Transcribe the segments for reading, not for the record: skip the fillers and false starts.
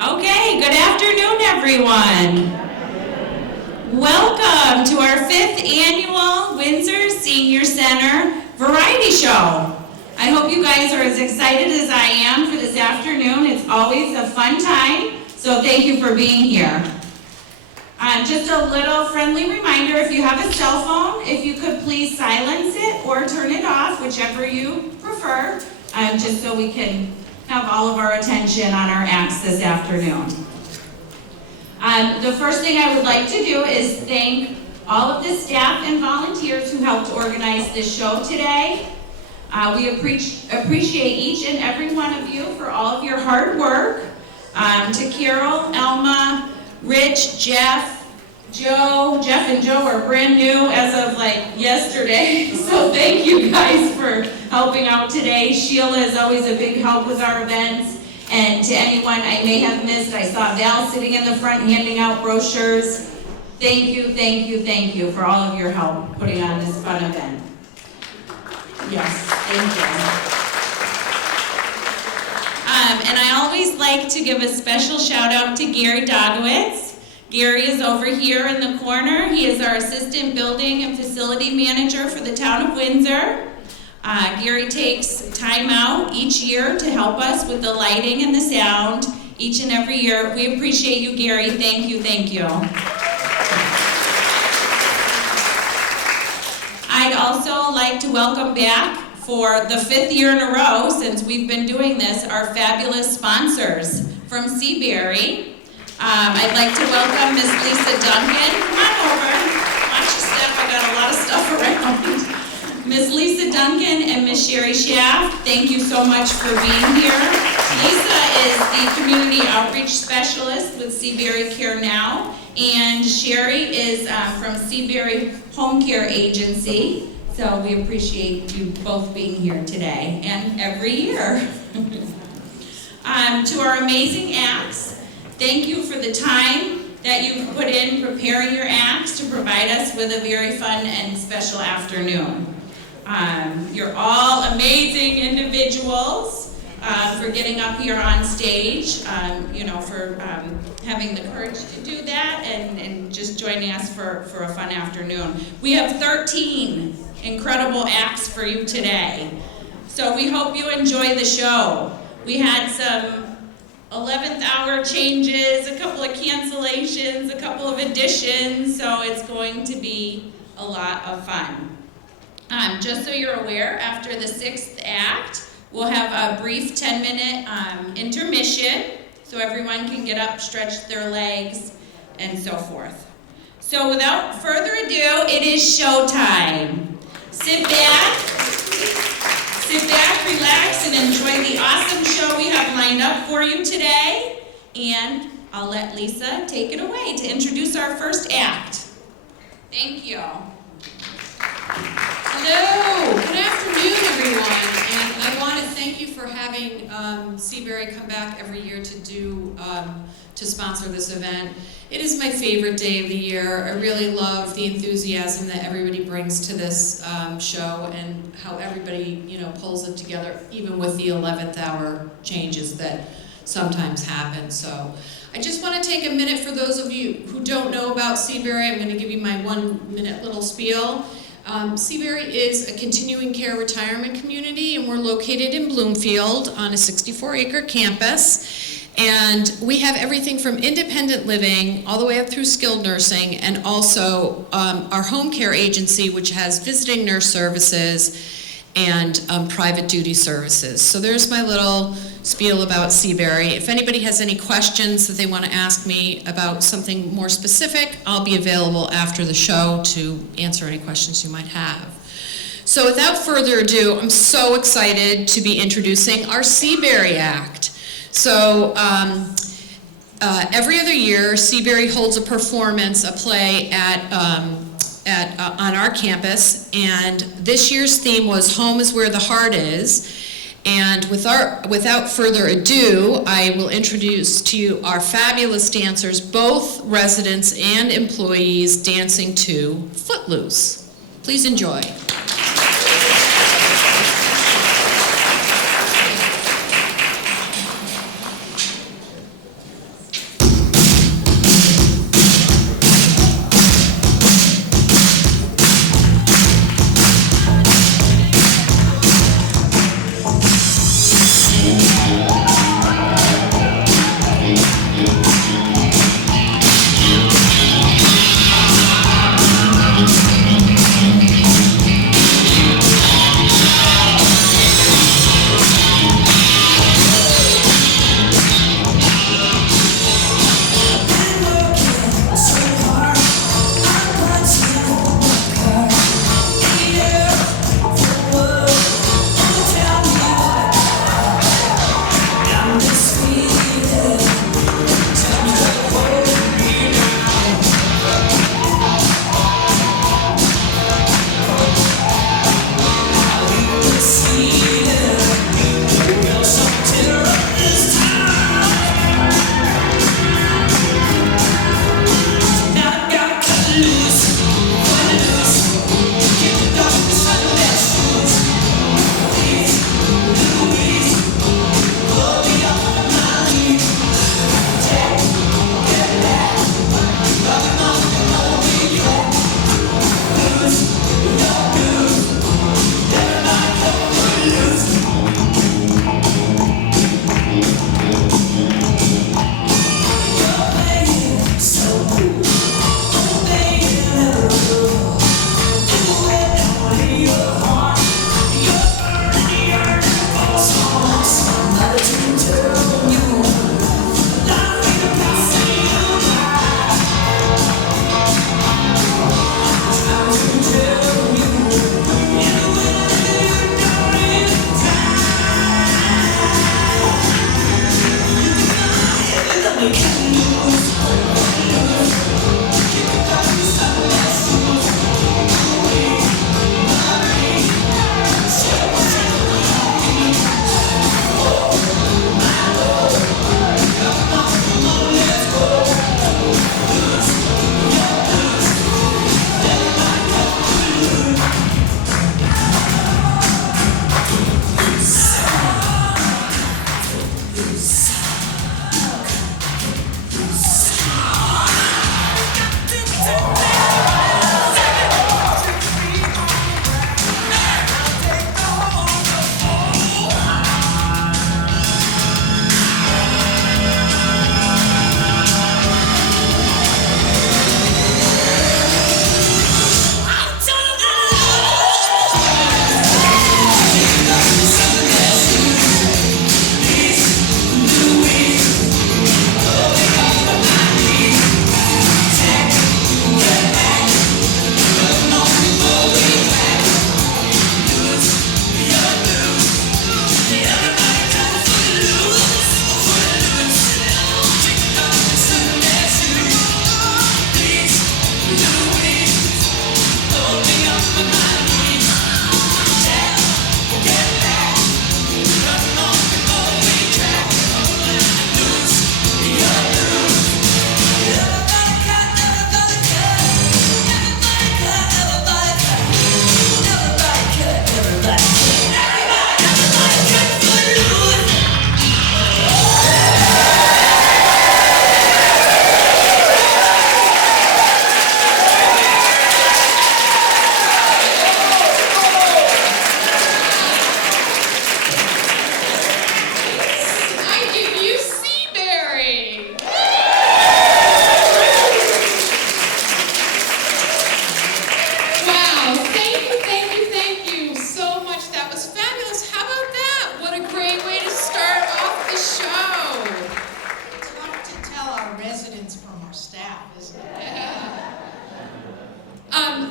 Okay, good afternoon, everyone. Welcome to our 5th annual Windsor Senior Center Variety Show. I hope you guys are as excited as I am for this afternoon. It's always a fun time, so thank you for being here. Just a little friendly reminder, if you have a cell phone, if you could please silence it or turn it off, whichever you prefer, just so we can have all of our attention on our acts this afternoon. The first thing I would like to do is thank all of the staff and volunteers who helped organize this show today. We appreciate each and every one of you for all of your hard work. To Carol, Elma, Rich, Jeff and Joe are brand new as of yesterday, so thank you guys for helping out today. Sheila is always a big help with our events, and to anyone I may have missed, I saw Val sitting in the front handing out brochures. Thank you for all of your help putting on this fun event. Yes, thank you. And I always like to give a special shout out to Gary Dogowitz. Gary is over here in the corner. He is our Assistant Building and Facility Manager for the town of Windsor. Gary takes time out each year to help us with the lighting and the sound each and every year. We appreciate you, Gary. Thank you. I'd also like to welcome back for the 5th year in a row since we've been doing this, our fabulous sponsors from Seabury. I'd like to welcome Miss Lisa Duncan. Come on over. Watch your step. I got a lot of stuff around. Miss Lisa Duncan and Miss Sherry Schaff, thank you so much for being here. Lisa is the Community Outreach Specialist with Seabury Care Now, and Sherry is from Seabury Home Care Agency. So we appreciate you both being here today and every year. To our amazing acts, thank you for the time that you've put in preparing your acts to provide us with a very fun and special afternoon. You're all amazing individuals for getting up here on stage, for having the courage to do that and just joining us for a fun afternoon. We have 13 incredible acts for you today. So we hope you enjoy the show. We had some 11th hour changes, a couple of cancellations, a couple of additions, so it's going to be a lot of fun. Just so you're aware, after the 6th act, we'll have a brief 10-minute intermission, so everyone can get up, stretch their legs, and so forth. So without further ado, it is showtime. Sit back, relax, and enjoy the awesome show we have lined up for you today. And I'll let Lisa take it away to introduce our first act. Thank you. Hello, good afternoon, everyone. And I want to thank you for having Seabury come back every year to sponsor this event. It is my favorite day of the year. I really love the enthusiasm that everybody brings to this show and how everybody, pulls it together, even with the 11th hour changes that sometimes happen. So I just want to take a minute for those of you who don't know about Seabury. I'm going to give you my 1-minute little spiel. Seabury is a continuing care retirement community, and we're located in Bloomfield on a 64-acre campus. And we have everything from independent living all the way up through skilled nursing, and also our home care agency, which has visiting nurse services and private duty services. So there's my little spiel about Seabury. If anybody has any questions that they want to ask me about something more specific, I'll be available after the show to answer any questions you might have. So without further ado, I'm so excited to be introducing our Seabury Act. So every other year, Seabury holds a performance, a play on our campus, and this year's theme was "Home is Where the Heart Is." And without further ado, I will introduce to you our fabulous dancers, both residents and employees, dancing to Footloose. Please enjoy.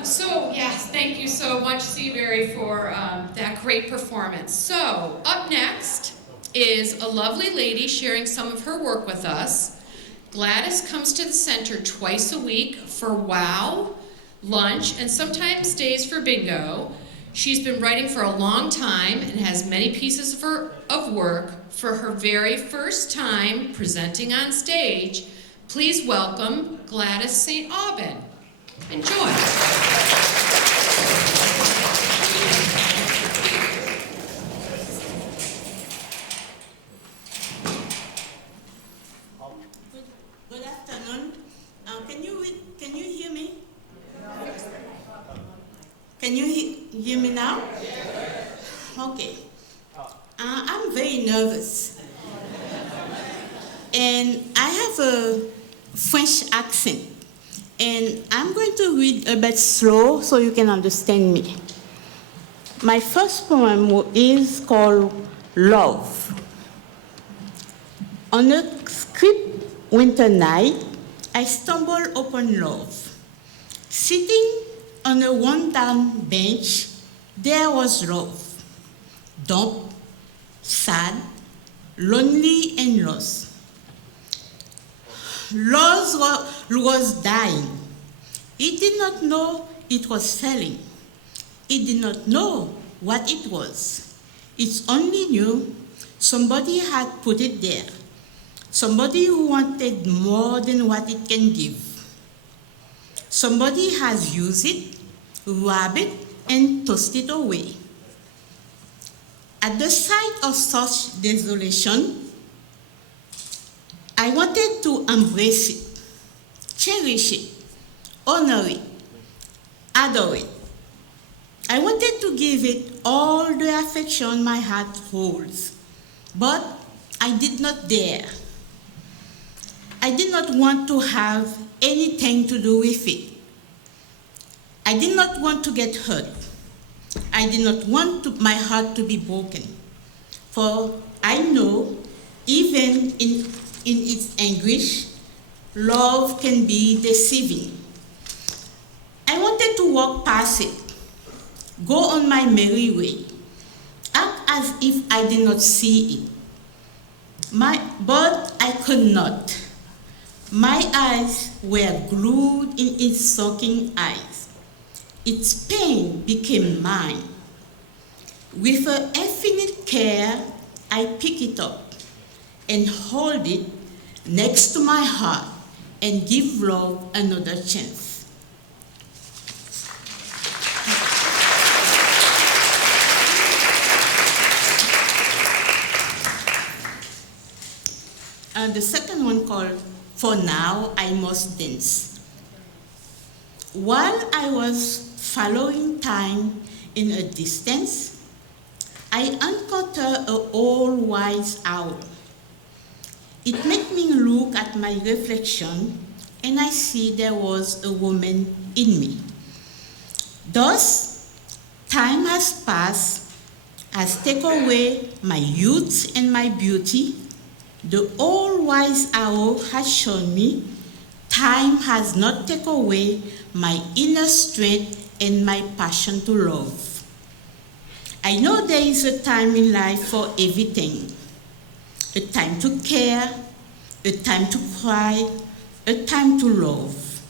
So yes, thank you so much, Seabury, for that great performance. So up next is a lovely lady sharing some of her work with us. Gladys comes to the center twice a week for WOW, lunch, and sometimes stays for bingo. She's been writing for a long time and has many pieces of work. For her very first time presenting on stage, please welcome Gladys St. Aubin. Enjoy. Good afternoon. Can you hear me? Can you hear me now? Okay. I'm very nervous. And I have a French accent. And I'm going to read a bit slow so you can understand me. My first poem is called Love. On a crisp winter night, I stumbled upon love. Sitting on a worn-down bench, there was love. Dumb, sad, lonely, and lost. Love was dying. It did not know it was failing. It did not know what it was. It only knew somebody had put it there. Somebody who wanted more than what it can give. Somebody has used it, robbed it, and tossed it away. At the sight of such desolation, I wanted to embrace it, cherish it, honor it, adore it. I wanted to give it all the affection my heart holds, but I did not dare. I did not want to have anything to do with it. I did not want to get hurt. I did not want my heart to be broken. For I know, even in its anguish, love can be deceiving. I wanted to walk past it, go on my merry way, act as if I did not see it. But I could not. My eyes were glued in its soaking eyes. Its pain became mine. With an infinite care, I pick it up and hold it next to my heart and give love another chance. The second one called For Now I Must Dance. While I was following time in a distance, I encountered an old wise owl. It made me look at my reflection, and I see there was a woman in me. Thus, time has passed, has taken away my youth and my beauty. The old wise owl has shown me time has not taken away my inner strength and my passion to love. I know there is a time in life for everything. A time to care, a time to cry, a time to love,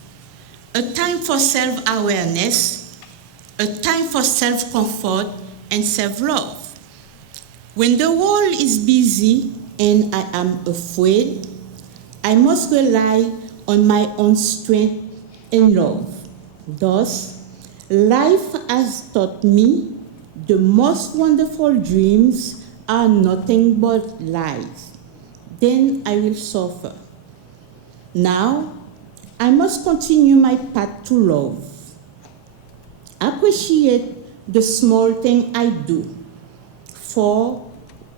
a time for self-awareness, a time for self-comfort and self-love. When the world is busy and I am afraid, I must rely on my own strength and love. Thus, life has taught me the most wonderful dreams are nothing but lies. Then I will suffer. Now, I must continue my path to love. Appreciate the small thing I do. For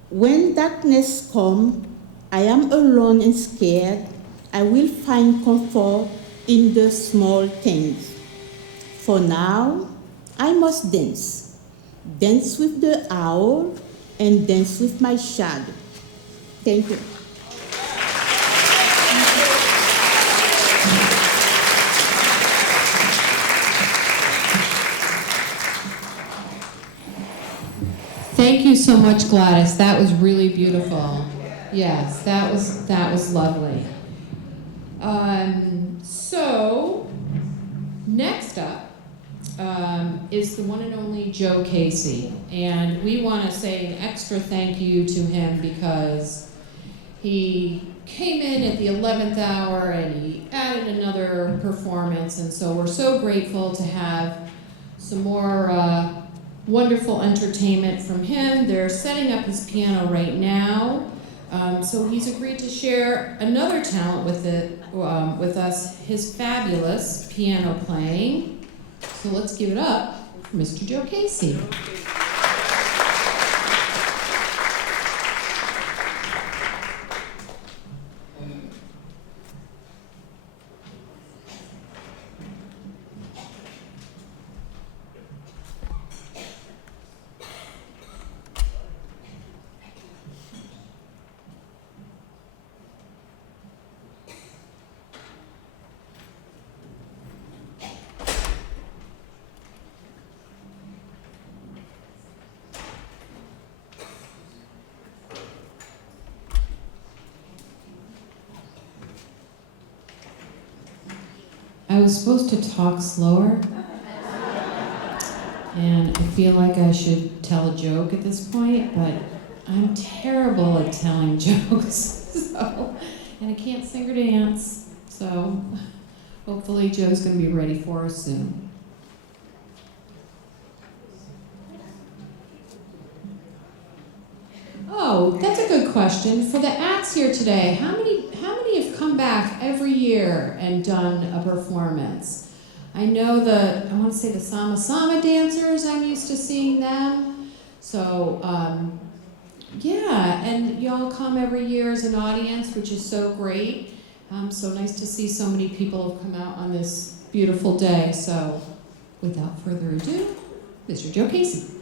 when darkness comes, I am alone and scared, I will find comfort in the small things. For now, I must dance. Dance with the owl and dance with my shadow. Thank you. Thank you so much, Gladys. That was really beautiful. Yes, that was lovely. So next up is the one and only Joe Casey, and we want to say an extra thank you to him because he came in at the 11th hour and he added another performance, and so we're so grateful to have some more wonderful entertainment from him. They're setting up his piano right now, so he's agreed to share another talent with us, his fabulous piano playing. So let's give it up for Mr. Joe Casey. I was supposed to talk slower, and I feel like I should tell a joke at this point, but I'm terrible at telling jokes, and I can't sing or dance, so hopefully Joe's going to be ready for us soon. Oh, that's a good question. For the acts here today, how many have come back every year and done a performance? I know I want to say the Sama Sama dancers, I'm used to seeing them. So, yeah, and y'all come every year as an audience, which is so great. So nice to see so many people have come out on this beautiful day. So, without further ado, Mr. Joe Casey.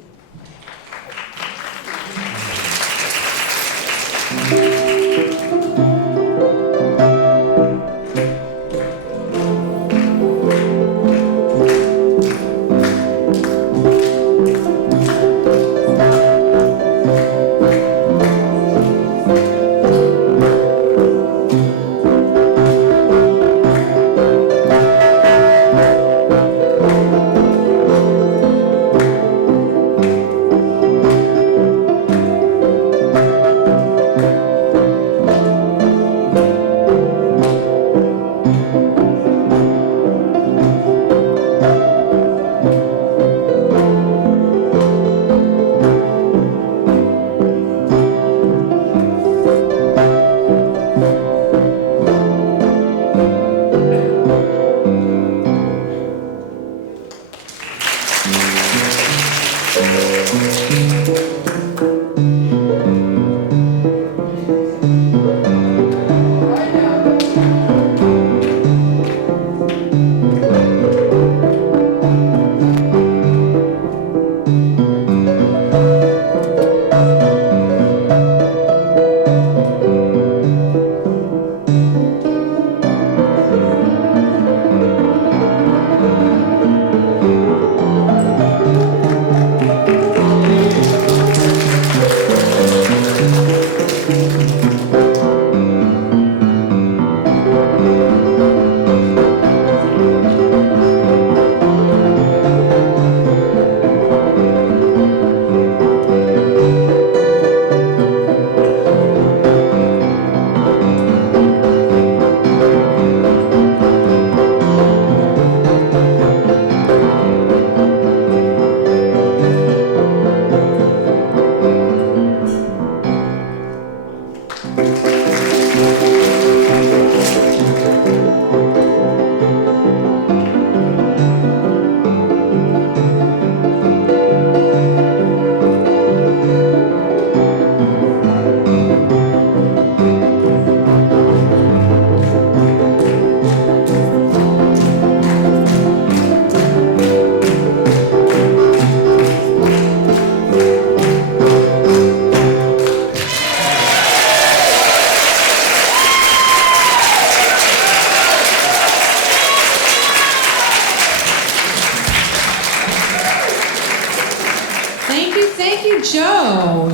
right, Joe.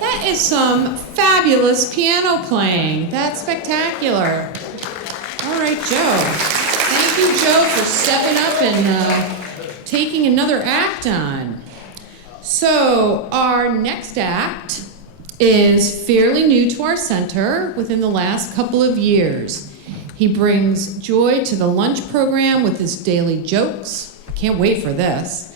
That is some fabulous piano playing. That's spectacular. All right, Joe. Thank you, Joe, for stepping up and taking another act on. So our next act is fairly new to our center within the last couple of years. He brings joy to the lunch program with his daily jokes. Can't wait for this.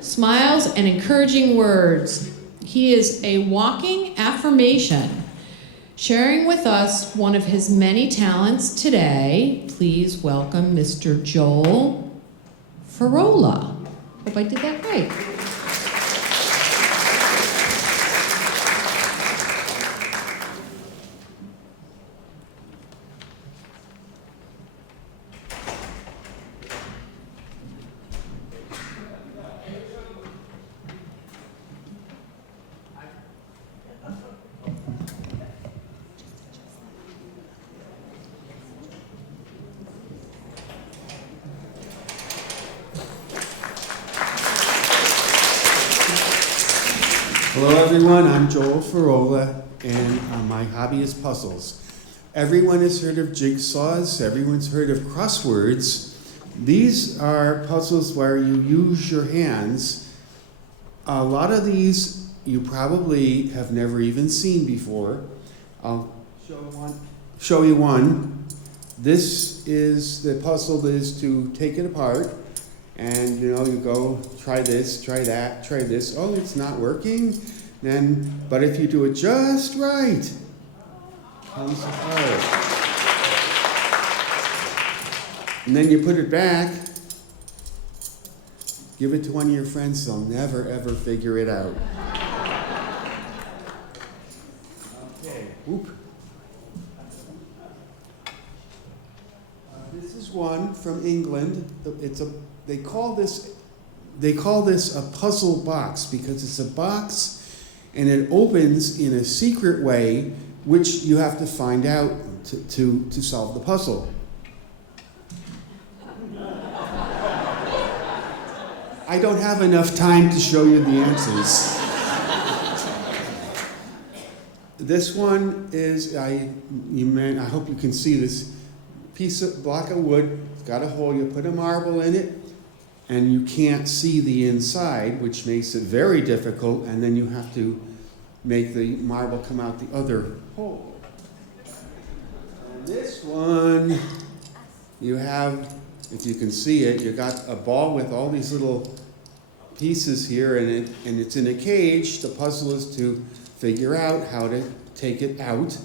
Smiles and encouraging words. He is a walking affirmation. Sharing with us one of his many talents today, please welcome Mr. Joel Farola. Hope I did that right. Hello everyone, I'm Joel Farola, and my hobby is puzzles. Everyone has heard of jigsaws, everyone's heard of crosswords. These are puzzles where you use your hands. A lot of these you probably have never even seen before. I'll show you one. This is the puzzle is to take it apart. And you go try this, try that, try this. Oh, it's not working. But if you do it just right, it comes apart. And then you put it back. Give it to one of your friends. They'll never ever figure it out. Okay. Whoop. This is one from England. They call this a puzzle box because it's a box and it opens in a secret way which you have to find out to solve the puzzle. I don't have enough time to show you the answers. This one is, I hope you can see this block of wood. It's got a hole, you put a marble in it, and you can't see the inside, which makes it very difficult, and then you have to make the marble come out the other hole. And this one, you have, if you can see it, you got a ball with all these little pieces here, and it's in a cage. The puzzle is to figure out how to take it out.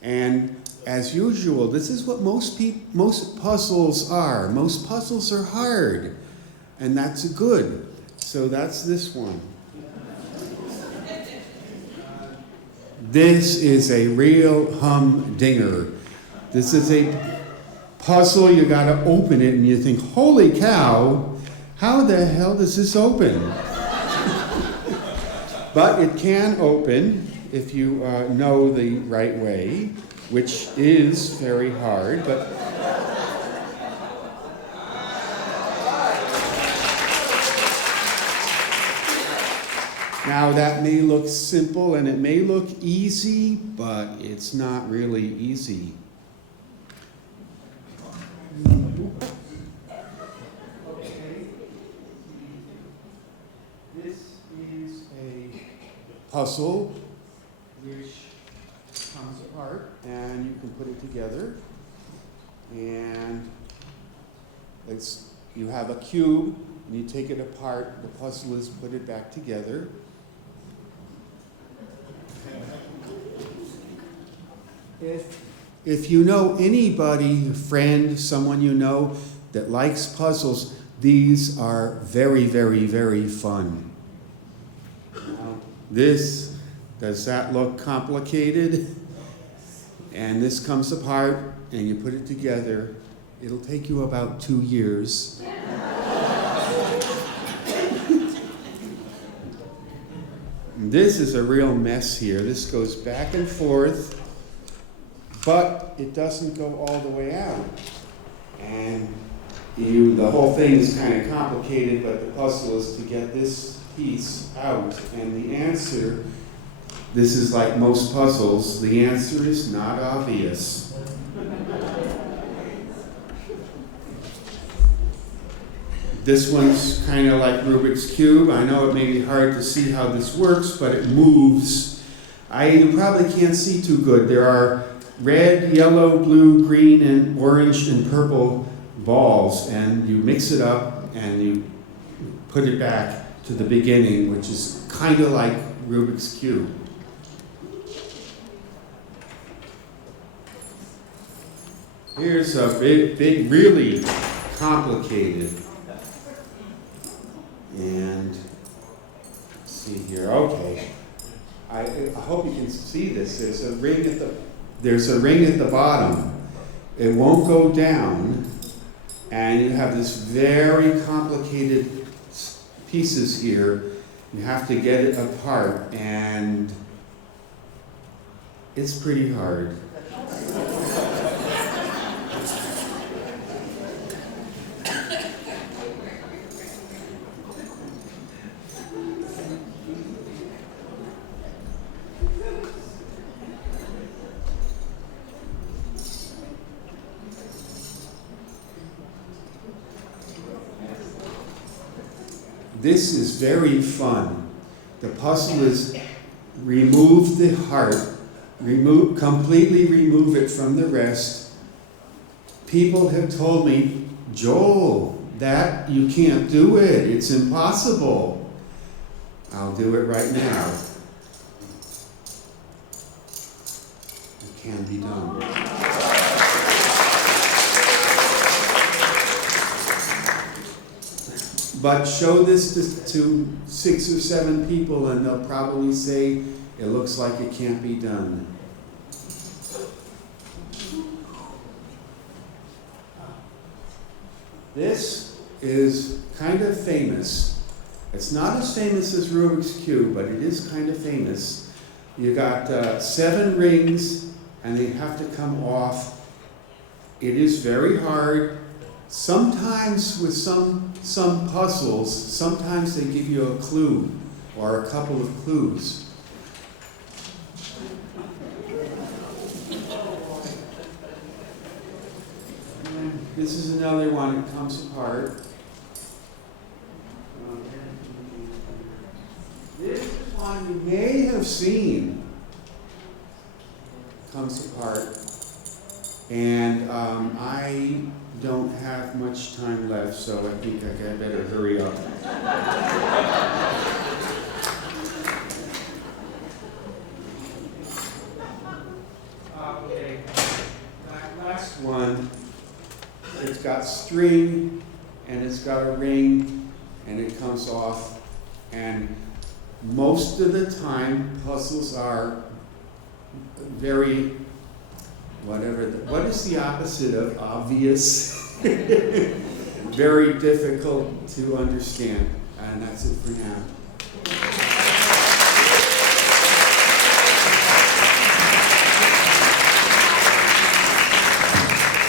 And as usual, this is what most puzzles are. Most puzzles are hard. And that's good. So that's this one. This is a real humdinger. This is a puzzle, you gotta open it and you think, holy cow, how the hell does this open? But it can open if you know the right way, which is very hard, but now that may look simple and it may look easy, but it's not really easy. Okay. This is a puzzle which comes apart and you can put it together. And you have a cube and you take it apart. The puzzle is put it back together. If you know anybody, a friend, someone you know that likes puzzles, these are very, very, very fun. Now, does that look complicated? And this comes apart and you put it together. It'll take you about 2 years. This is a real mess here. This goes back and forth, but it doesn't go all the way out. And the whole thing is kind of complicated, but the puzzle is to get this piece out. And the answer, this is like most puzzles, the answer is not obvious. This one's kind of like Rubik's Cube. I know it may be hard to see how this works, but it moves. You probably can't see too good. There are red, yellow, blue, green, and orange and purple balls, and you mix it up and you put it back to the beginning, which is kind of like Rubik's Cube. Here's a big, really complicated. And let's see here. Okay, I hope you can see this. There's a ring at the bottom. It won't go down, and you have this very complicated pieces here. You have to get it apart, and it's pretty hard. This is very fun. The puzzle is remove the heart, completely remove it from the rest. People have told me, Joel, that you can't do it. It's impossible. I'll do it right now. It can be done. But show this to 6 or 7 people and they'll probably say, it looks like it can't be done. This is kind of famous. It's not as famous as Rubik's Cube, but it is kind of famous. You got 7 rings and they have to come off. It is very hard. Sometimes with some puzzles, sometimes they give you a clue or a couple of clues. And this is another one that comes apart. This is one you may have seen. Comes apart. And I don't have much time left, so I think I better hurry up. Okay, that last one, it's got string, and it's got a ring, and it comes off, and most of the time, puzzles are very what is the opposite of obvious? Very difficult to understand. And that's it for now.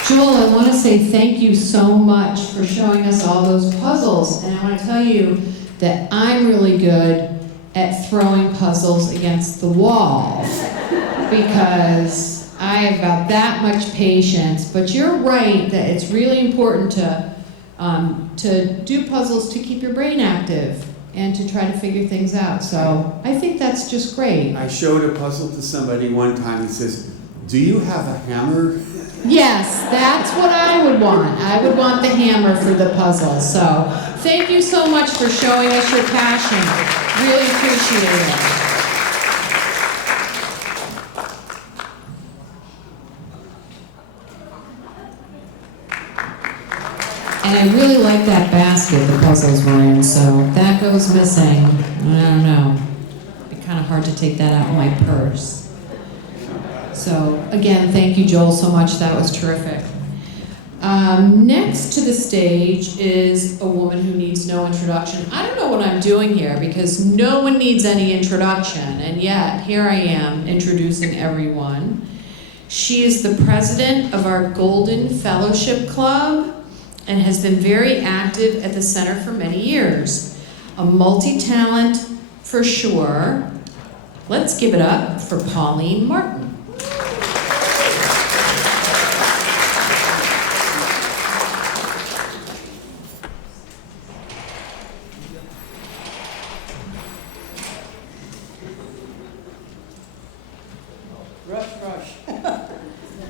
Joel, I want to say thank you so much for showing us all those puzzles. And I want to tell you that I'm really good at throwing puzzles against the wall because I have got that much patience, but you're right that it's really important to do puzzles to keep your brain active and to try to figure things out. So I think that's just great. I showed a puzzle to somebody one time. He says, "Do you have a hammer?" Yes, that's what I would want. I would want the hammer for the puzzle. So thank you so much for showing us your passion. Really appreciate it. And I really like that basket the puzzles were in, so if that goes missing, I don't know. It'd be kind of hard to take that out of my purse. So again, thank you, Joel, so much. That was terrific. Next to the stage is a woman who needs no introduction. I don't know what I'm doing here because no one needs any introduction, and yet here I am introducing everyone. She is the president of our Golden Fellowship Club. and has been very active at the center for many years. A multi-talent for sure. Let's give it up for Pauline Martin.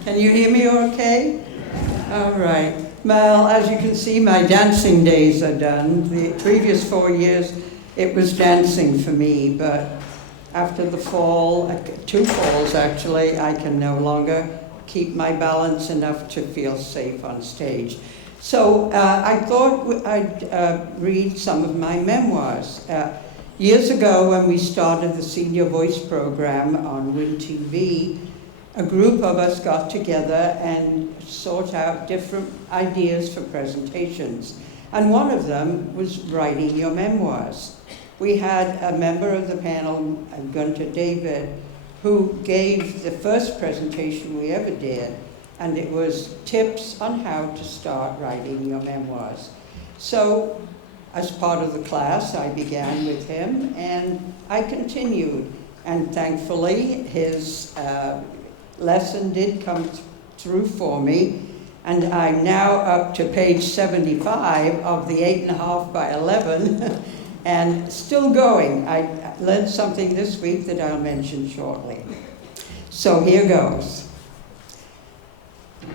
Can you hear me okay? All right. Well, as you can see, my dancing days are done. The previous 4 years, it was dancing for me, but after the fall, 2 falls actually, I can no longer keep my balance enough to feel safe on stage. So I thought I'd read some of my memoirs. Years ago, when we started the Senior Voice program on Win TV, a group of us got together and sought out different ideas for presentations. And one of them was writing your memoirs. We had a member of the panel, Gunter David, who gave the first presentation we ever did, and it was tips on how to start writing your memoirs. So, as part of the class, I began with him, and I continued. And thankfully, his lesson did come through for me, and I'm now up to page 75 of the 8.5 by 11, and still going. I learned something this week that I'll mention shortly. So here goes.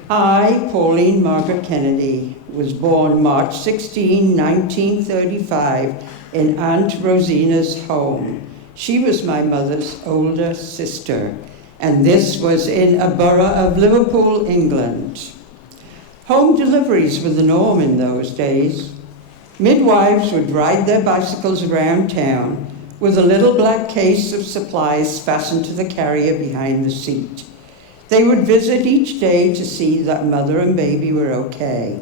I, Pauline Margaret Kennedy, was born March 16, 1935, in Aunt Rosina's home. She was my mother's older sister, and this was in a borough of Liverpool, England. Home deliveries were the norm in those days. Midwives would ride their bicycles around town with a little black case of supplies fastened to the carrier behind the seat. They would visit each day to see that mother and baby were okay.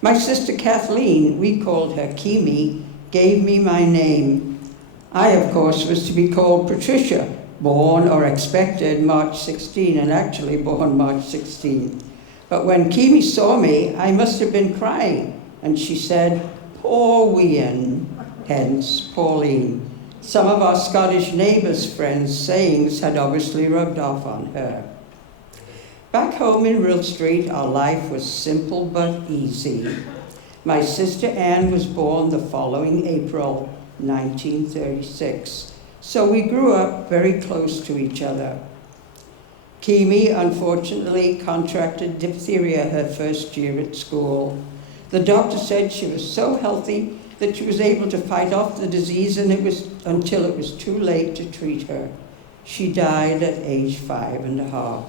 My sister Kathleen, we called her Kimi, gave me my name. I, of course, was to be called Patricia, born or expected March 16, and actually born March 16. But when Kimi saw me, I must have been crying, and she said, "Poor wean," hence Pauline. Some of our Scottish neighbours' friends' sayings had obviously rubbed off on her. Back home in Rill Street, our life was simple but easy. My sister Anne was born the following April, 1936. So we grew up very close to each other. Kimi, unfortunately, contracted diphtheria her first year at school. The doctor said she was so healthy that she was able to fight off the disease, and until it was too late to treat her. She died at age 5.5.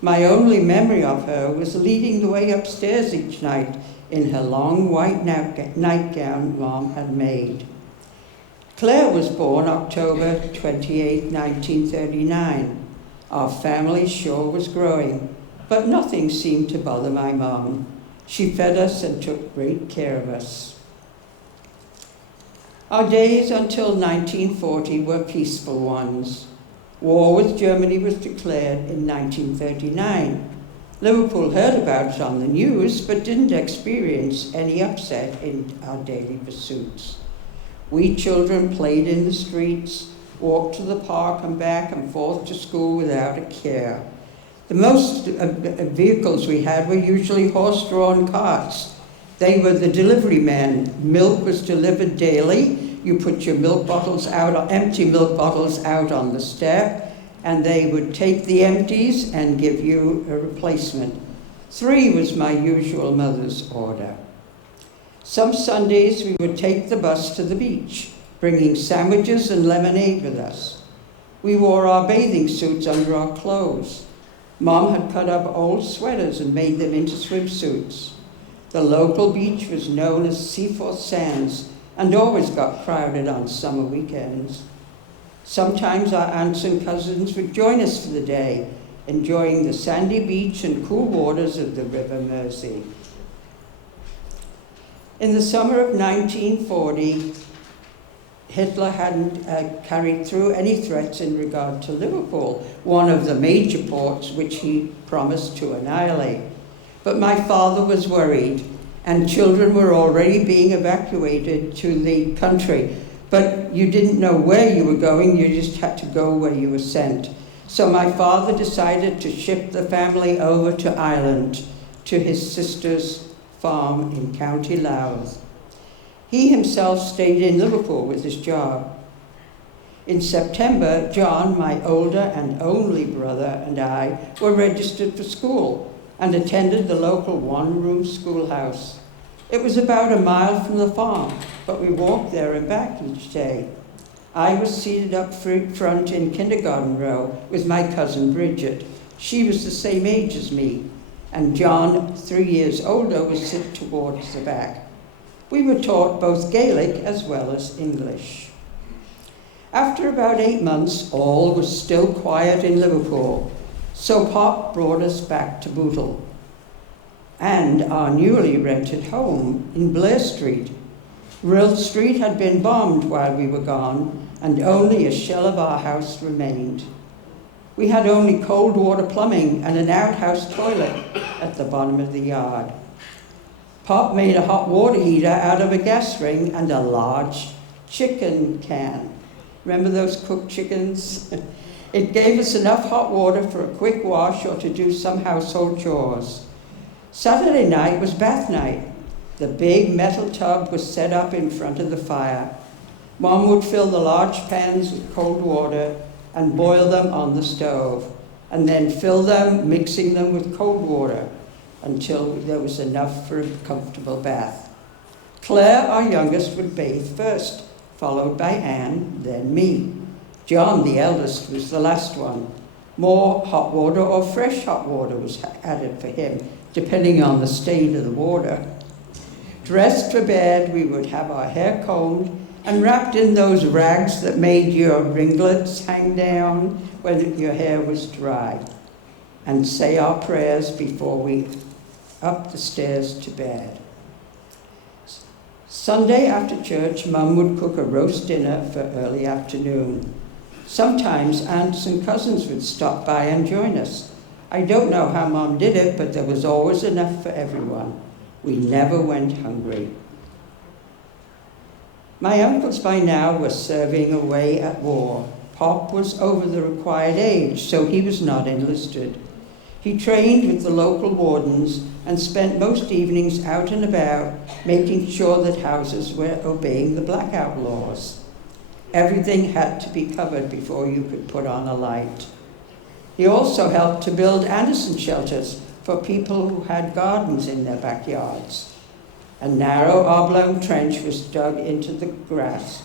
My only memory of her was leading the way upstairs each night in her long white nightgown Mom had made. Claire was born October 28, 1939. Our family sure was growing, but nothing seemed to bother my mom. She fed us and took great care of us. Our days until 1940 were peaceful ones. War with Germany was declared in 1939. Liverpool heard about it on the news, but didn't experience any upset in our daily pursuits. We children played in the streets, walked to the park and back and forth to school without a care. The most vehicles we had were usually horse-drawn carts. They were the delivery men. Milk was delivered daily. You put your milk bottles out, empty milk bottles out on the step, and they would take the empties and give you a replacement. 3 was my usual mother's order. Some Sundays we would take the bus to the beach, bringing sandwiches and lemonade with us. We wore our bathing suits under our clothes. Mom had cut up old sweaters and made them into swimsuits. The local beach was known as Seaforth Sands and always got crowded on summer weekends. Sometimes our aunts and cousins would join us for the day, enjoying the sandy beach and cool waters of the River Mersey. In the summer of 1940, Hitler hadn't carried through any threats in regard to Liverpool, one of the major ports which he promised to annihilate. but my father was worried, and children were already being evacuated to the country. But you didn't know where you were going, you just had to go where you were sent. So my father decided to ship the family over to Ireland, to his sister's farm in County Louth. He himself stayed in Liverpool with his job. In September, John, my older and only brother, and I were registered for school and attended the local one-room schoolhouse. It was about a mile from the farm, but we walked there and back each day. I was seated up front in kindergarten row with my cousin Bridget. She was the same age as me, and John, 3 years older, was sit towards the back. We were taught both Gaelic as well as English. After about 8 months, all was still quiet in Liverpool, so Pop brought us back to Bootle and our newly rented home in Blair Street. Rill Street had been bombed while we were gone, and only a shell of our house remained. We had only cold water plumbing and an outhouse toilet at the bottom of the yard. Pop made a hot water heater out of a gas ring and a large chicken can. Remember those cooked chickens? It gave us enough hot water for a quick wash or to do some household chores. Saturday night was bath night. The big metal tub was set up in front of the fire. Mom would fill the large pans with cold water and boil them on the stove, and then fill them, mixing them with cold water until there was enough for a comfortable bath. Claire, our youngest, would bathe first, followed by Anne, then me. John, the eldest, was the last one. More hot water or fresh hot water was added for him, depending on the state of the water. Dressed for bed, we would have our hair combed and wrapped in those rags that made your ringlets hang down when your hair was dry, and say our prayers before we up the stairs to bed. Sunday after church, Mum would cook a roast dinner for early afternoon. Sometimes aunts and cousins would stop by and join us. I don't know how Mum did it, but there was always enough for everyone. We never went hungry. My uncles by now were serving away at war. Pop was over the required age, so he was not enlisted. He trained with the local wardens and spent most evenings out and about, making sure that houses were obeying the blackout laws. Everything had to be covered before you could put on a light. He also helped to build Anderson shelters for people who had gardens in their backyards. A narrow oblong trench was dug into the grass,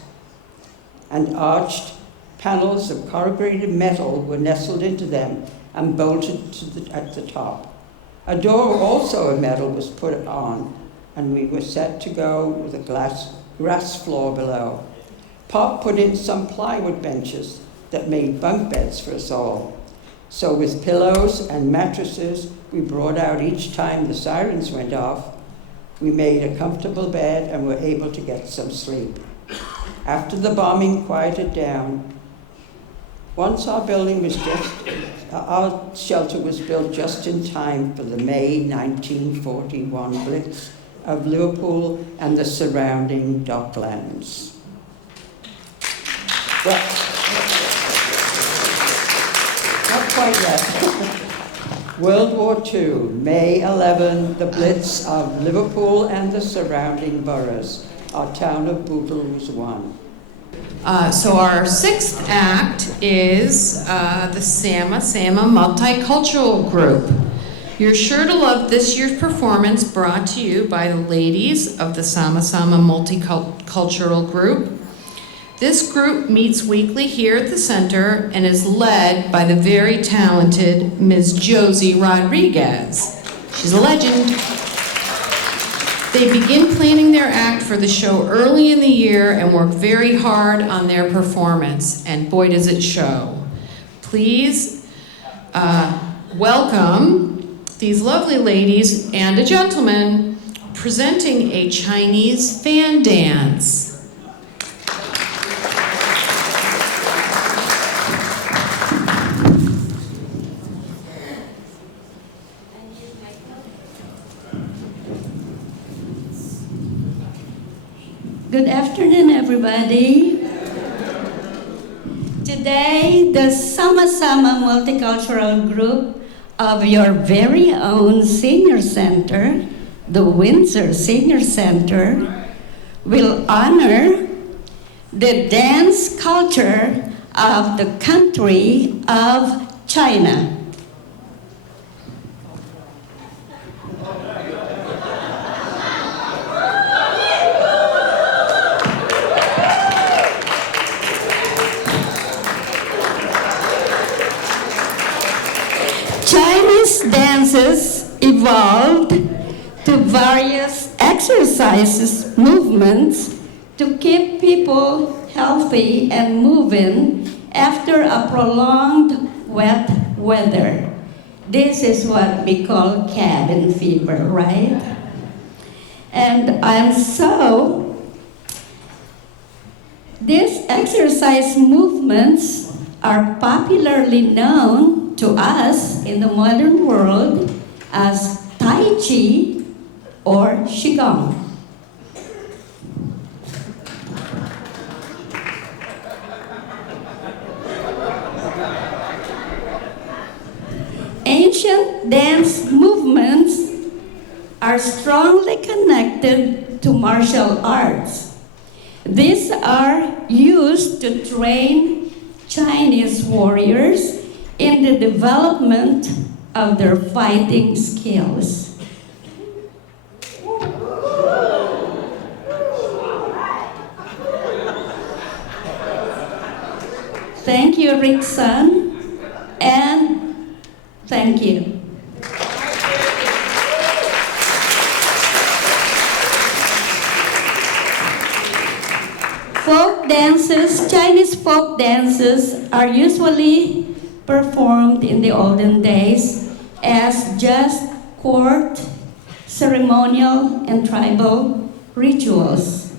and arched panels of corrugated metal were nestled into them and bolted at the top. A door, also of metal, was put on, and we were set to go with a grass floor below. Pop put in some plywood benches that made bunk beds for us all. So with pillows and mattresses we brought out each time the sirens went off, we made a comfortable bed and were able to get some sleep. After the bombing quieted down, once our shelter was built just in time for the May 1941 Blitz of Liverpool and the surrounding docklands. Well, not quite yet. World War II, May 11, the Blitz of Liverpool and the surrounding boroughs. Our town of Bootle was one. So our sixth act is the Sama Multicultural Group. You're sure to love this year's performance, brought to you by the ladies of the Sama Multicultural Group. This group meets weekly here at the center and is led by the very talented Ms. Josie Rodriguez. She's a legend. They begin planning their act for the show early in the year and work very hard on their performance, and boy does it show. Please welcome these lovely ladies and a gentleman presenting a Chinese fan dance. Good afternoon, everybody. Today, the Sama-Sama Multicultural Group of your very own senior center, the Windsor Senior Center, will honor the dance culture of the country of China. Chinese dances evolved to various exercises, movements to keep people healthy and moving after a prolonged wet weather. This is what we call cabin fever, right? And so these exercise movements are popularly known to us in the modern world as Tai Chi or Qigong. Ancient dance movements are strongly connected to martial arts. These are used to train Chinese warriors in the development of their fighting skills. Thank you, Rickson, and thank you. Folk dances, Chinese folk dances are usually performed in the olden days as just court, ceremonial, and tribal rituals.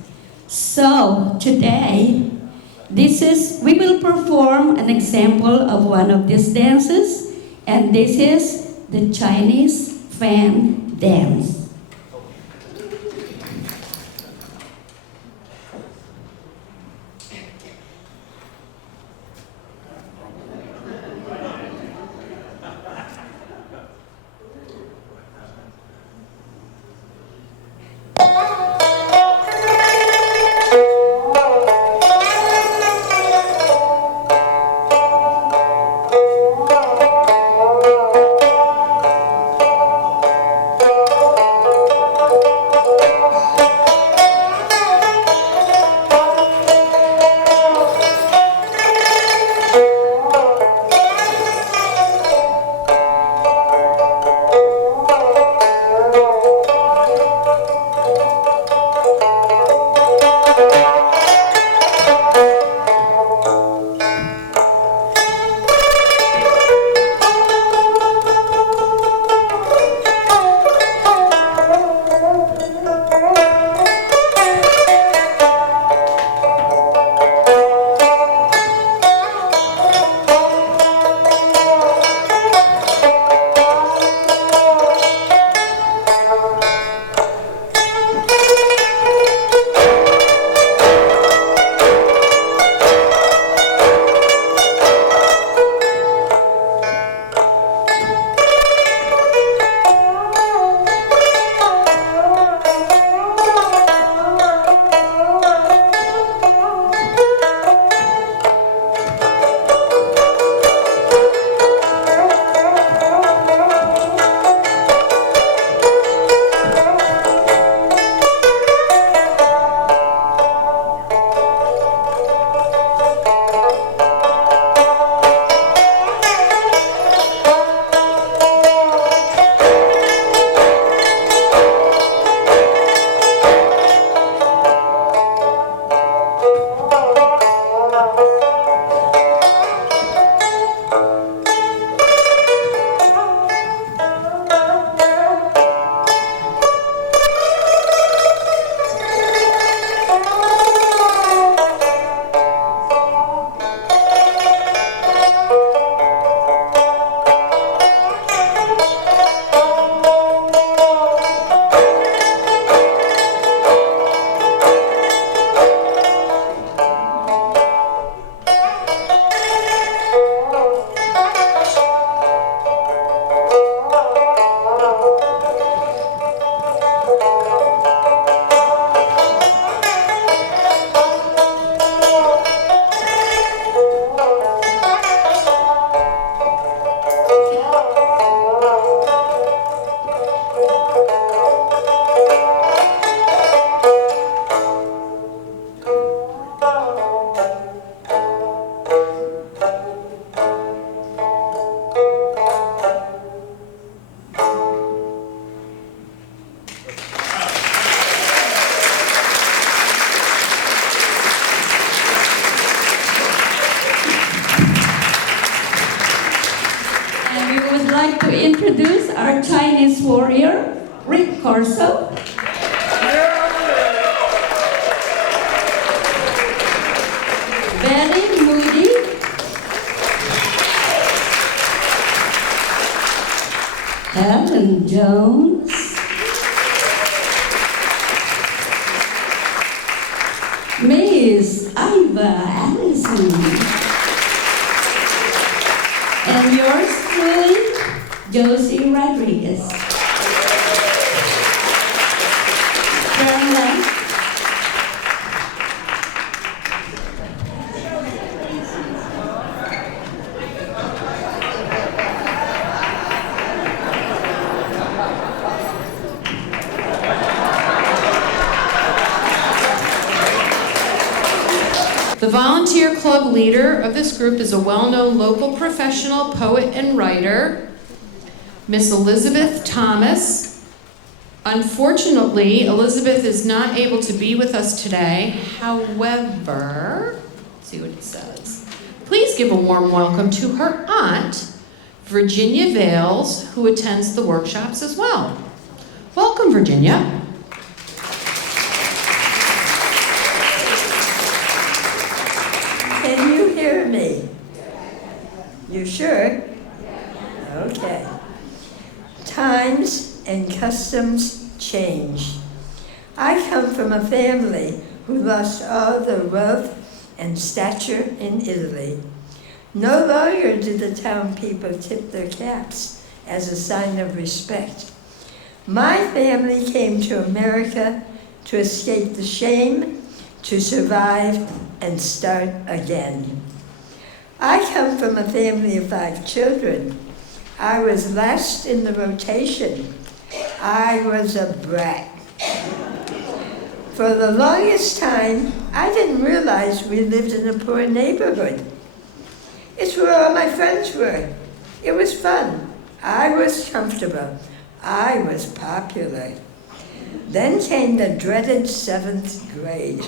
So today, we will perform an example of one of these dances, and this is the Chinese fan dance. introduce our Chinese warrior, Rick Corso. Very moody. Helen Jones. Miss Iva Allison. And yours truly, Josie Rodriguez. Turn left. The volunteer club leader of this group is a well-known local professional poet and writer, Miss Elizabeth Thomas. Unfortunately, Elizabeth is not able to be with us today. However, let's see what it says. Please give a warm welcome to her aunt, Virginia Vales, who attends the workshops as well. Welcome, Virginia. Can you hear me? You sure? Okay. Times and customs change. I come from a family who lost all their wealth and stature in Italy. No longer do the town people tip their caps as a sign of respect. My family came to America to escape the shame, to survive, and start again. I come from a family of 5 children. I was last in the rotation. I was a brat. For the longest time, I didn't realize we lived in a poor neighborhood. It's where all my friends were. It was fun. I was comfortable. I was popular. Then came the dreaded 7th grade.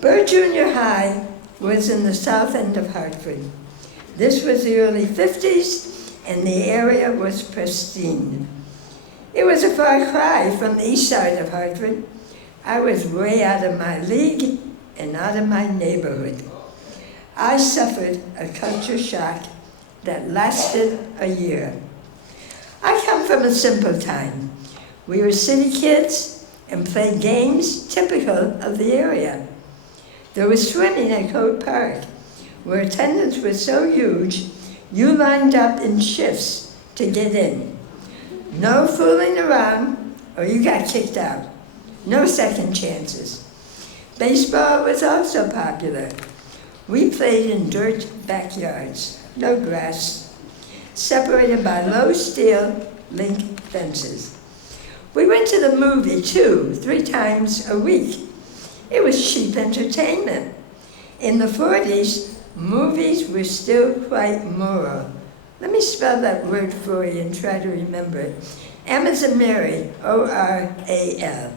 Burr Junior High was in the south end of Hartford. This was the early 50s, and the area was pristine. It was a far cry from the east side of Hartford. I was way out of my league and out of my neighborhood. I suffered a culture shock that lasted a year. I come from a simple time. We were city kids and played games typical of the area. There was swimming at Coat Park, where attendance was so huge, you lined up in shifts to get in. No fooling around, or you got kicked out. No second chances. Baseball was also popular. We played in dirt backyards, no grass, separated by low steel link fences. We went to the movie 2-3 times a week. It was cheap entertainment. In the 40s, movies were still quite moral. Let me spell that word for you and try to remember it. M as in Mary, O-R-A-L.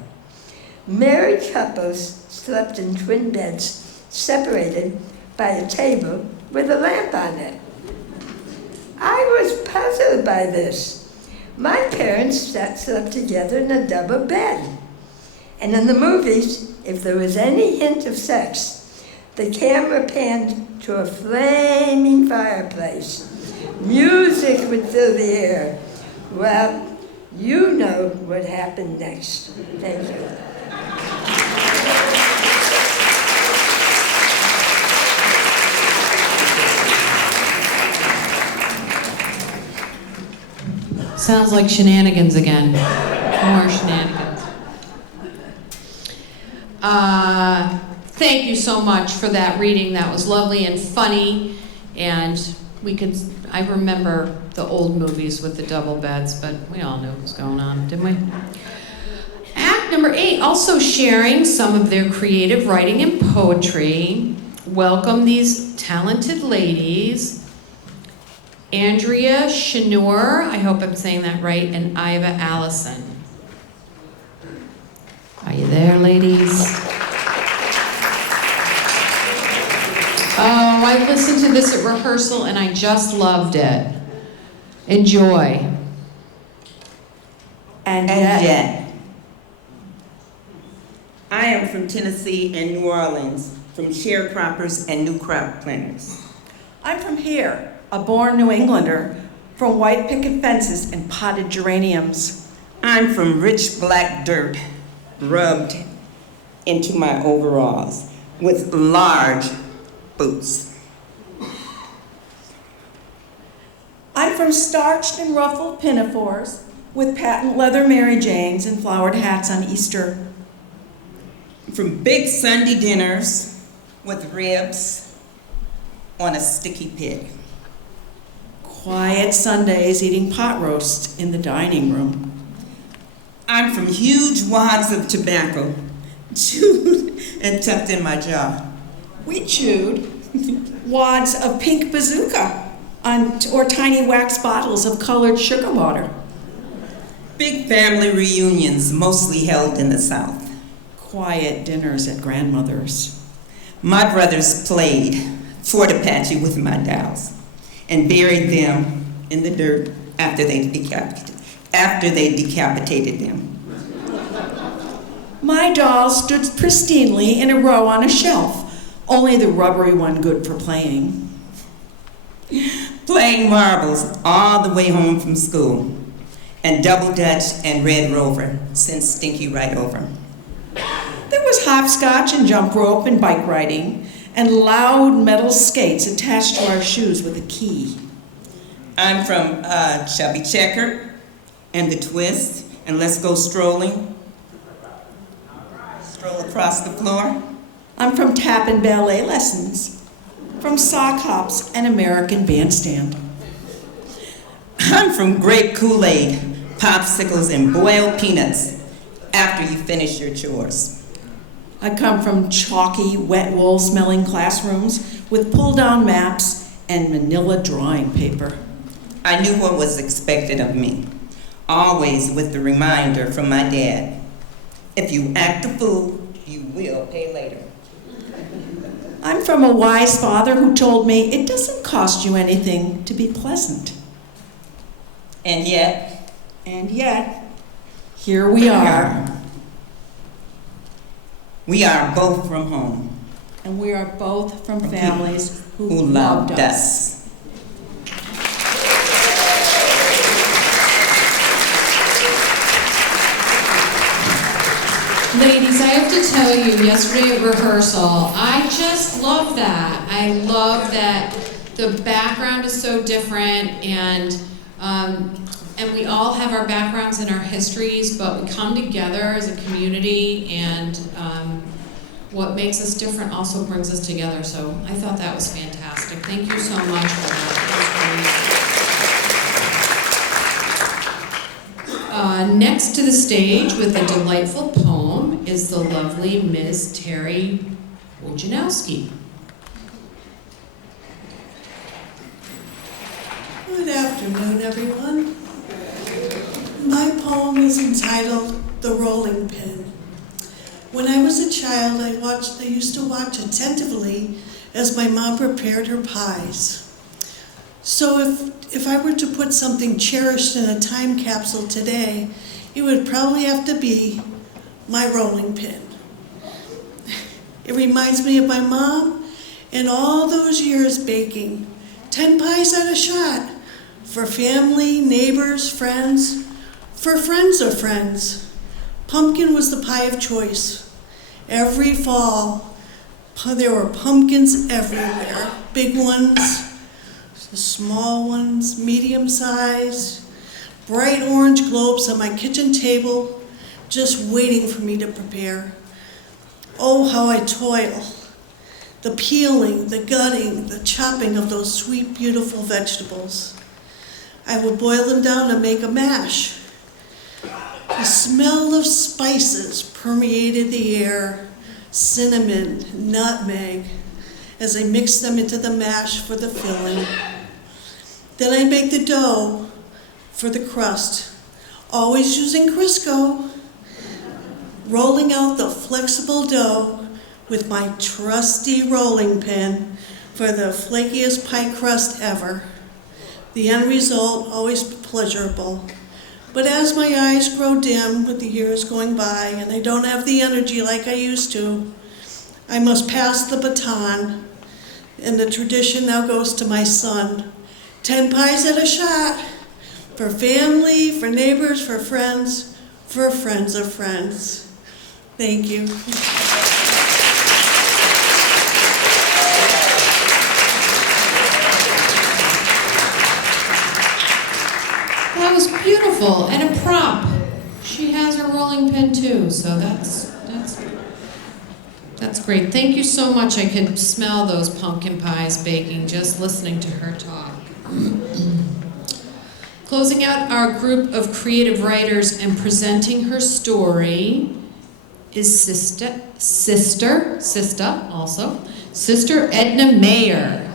Married couples slept in twin beds separated by a table with a lamp on it. I was puzzled by this. My parents slept together in a double bed. And in the movies, if there was any hint of sex, the camera panned to a flaming fireplace. Music would fill the air. Well, you know what happened next. Thank you. Sounds like shenanigans again. More shenanigans. Thank you so much for that reading. That was lovely and funny. And I remember the old movies with the double beds, but we all knew what was going on, didn't we? Act number 8, also sharing some of their creative writing and poetry. Welcome these talented ladies, Andrea Shanur, I hope I'm saying that right, and Iva Allison. Are you there, ladies? Oh, I listened to this at rehearsal and I just loved it. Enjoy. And yet. I am from Tennessee and New Orleans, from sharecroppers and new crop planters. I'm from here, a born New Englander, from white picket fences and potted geraniums. I'm from rich black dirt rubbed into my overalls with large boots. I'm from starched and ruffled pinafores with patent leather Mary Janes and flowered hats on Easter. From big Sunday dinners with ribs on a sticky pig. Quiet Sundays eating pot roast in the dining room. I'm from huge wads of tobacco chewed and tucked in my jaw. We chewed wads of pink bazooka or tiny wax bottles of colored sugar water. Big family reunions, mostly held in the South. Quiet dinners at grandmother's. My brothers played Fort Apache with my dolls and buried them in the dirt after they decapitated them. My dolls stood pristinely in a row on a shelf, only the rubbery one good for playing. Playing marbles all the way home from school, and double dutch and Red Rover sent Stinky right over. There was hopscotch and jump rope and bike riding, and loud metal skates attached to our shoes with a key. I'm from Chubby Checker and the Twist, and Let's Go Strolling. Stroll across the floor. I'm from tap and ballet lessons, from sock hops and American Bandstand. I'm from grape Kool-Aid, popsicles, and boiled peanuts after you finish your chores. I come from chalky, wet wool smelling classrooms with pull-down maps and manila drawing paper. I knew what was expected of me, always with the reminder from my dad, if you act a fool, you will pay later. I'm from a wise father who told me it doesn't cost you anything to be pleasant. And yet, here we are. We are both from home. And we are both from families who loved us. Ladies, I have to tell you, yesterday at rehearsal, I just love that. I love that the background is so different, and we all have our backgrounds and our histories, but we come together as a community, and what makes us different also brings us together. So I thought that was fantastic. Thank you so much for that. Next to the stage with a delightful poem is the lovely Ms. Terry Wojciechowski. Good afternoon, everyone. My poem is entitled The Rolling Pin. When I was a child, I used to watch attentively as my mom prepared her pies. So if I were to put something cherished in a time capsule today, it would probably have to be my rolling pin. It reminds me of my mom and all those years baking 10 pies at a shot for family, neighbors, friends, for friends of friends. Pumpkin was the pie of choice. Every fall, there were pumpkins everywhere. Big ones, the small ones, medium size, bright orange globes on my kitchen table, just waiting for me to prepare. Oh, how I toil. The peeling, the gutting, the chopping of those sweet, beautiful vegetables. I would boil them down to make a mash. The smell of spices permeated the air, cinnamon, nutmeg, as I mixed them into the mash for the filling. Then I make the dough for the crust, always using Crisco, rolling out the flexible dough with my trusty rolling pin for the flakiest pie crust ever. The end result, always pleasurable. But as my eyes grow dim with the years going by and I don't have the energy like I used to, I must pass the baton, and the tradition now goes to my son. 10 pies at a shot, for family, for neighbors, for friends of friends. Thank you. That was beautiful, and a prop. She has her rolling pin too, so that's great. Thank you so much. I could smell those pumpkin pies baking just listening to her talk. Closing out our group of creative writers and presenting her story is Sister Edna Mayer.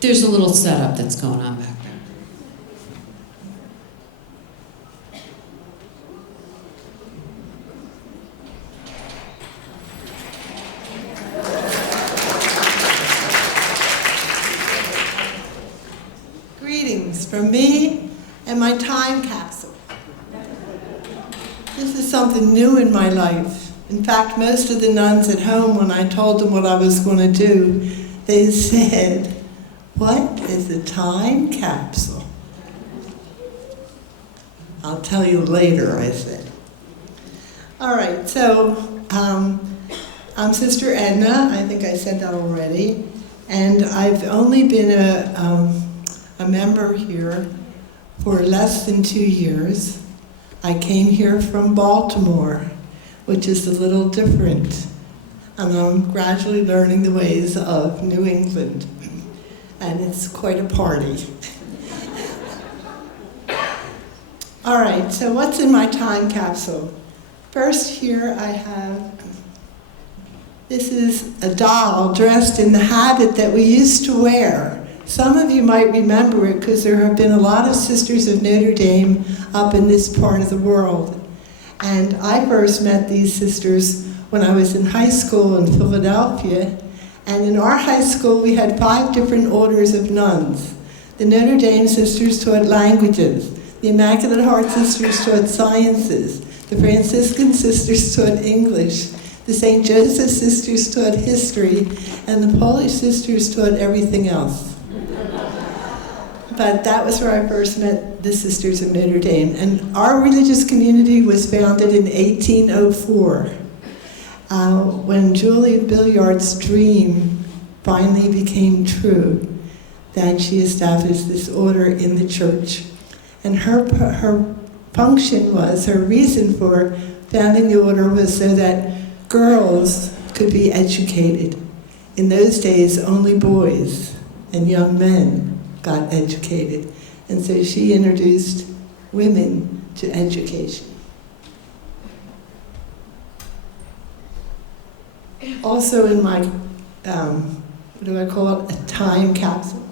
There's a little setup that's going on back there. Greetings from me and my time capsule. This is something new in my life. In fact, most of the nuns at home, when I told them what I was going to do, they said, "What is a time capsule?" "I'll tell you later," I said. All right, so I'm Sister Edna. I think I said that already. And I've only been a member here for less than 2 years. I came here from Baltimore, which is a little different. And I'm gradually learning the ways of New England. And it's quite a party. All right, so what's in my time capsule? First here I have, this is a doll dressed in the habit that we used to wear. Some of you might remember it because there have been a lot of Sisters of Notre Dame up in this part of the world. And I first met these sisters when I was in high school in Philadelphia. And in our high school, we had 5 different orders of nuns. The Notre Dame sisters taught languages. The Immaculate Heart sisters taught sciences. The Franciscan sisters taught English. The St. Joseph sisters taught history. And the Polish sisters taught everything else. But that was where I first met the Sisters of Notre Dame. And our religious community was founded in 1804. When Julie Billiard's dream finally became true, then she established this order in the church. And her function was, her reason for founding the order was so that girls could be educated. In those days, only boys and young men got educated. And so she introduced women to education. Also in my, what do I call it, a time capsule,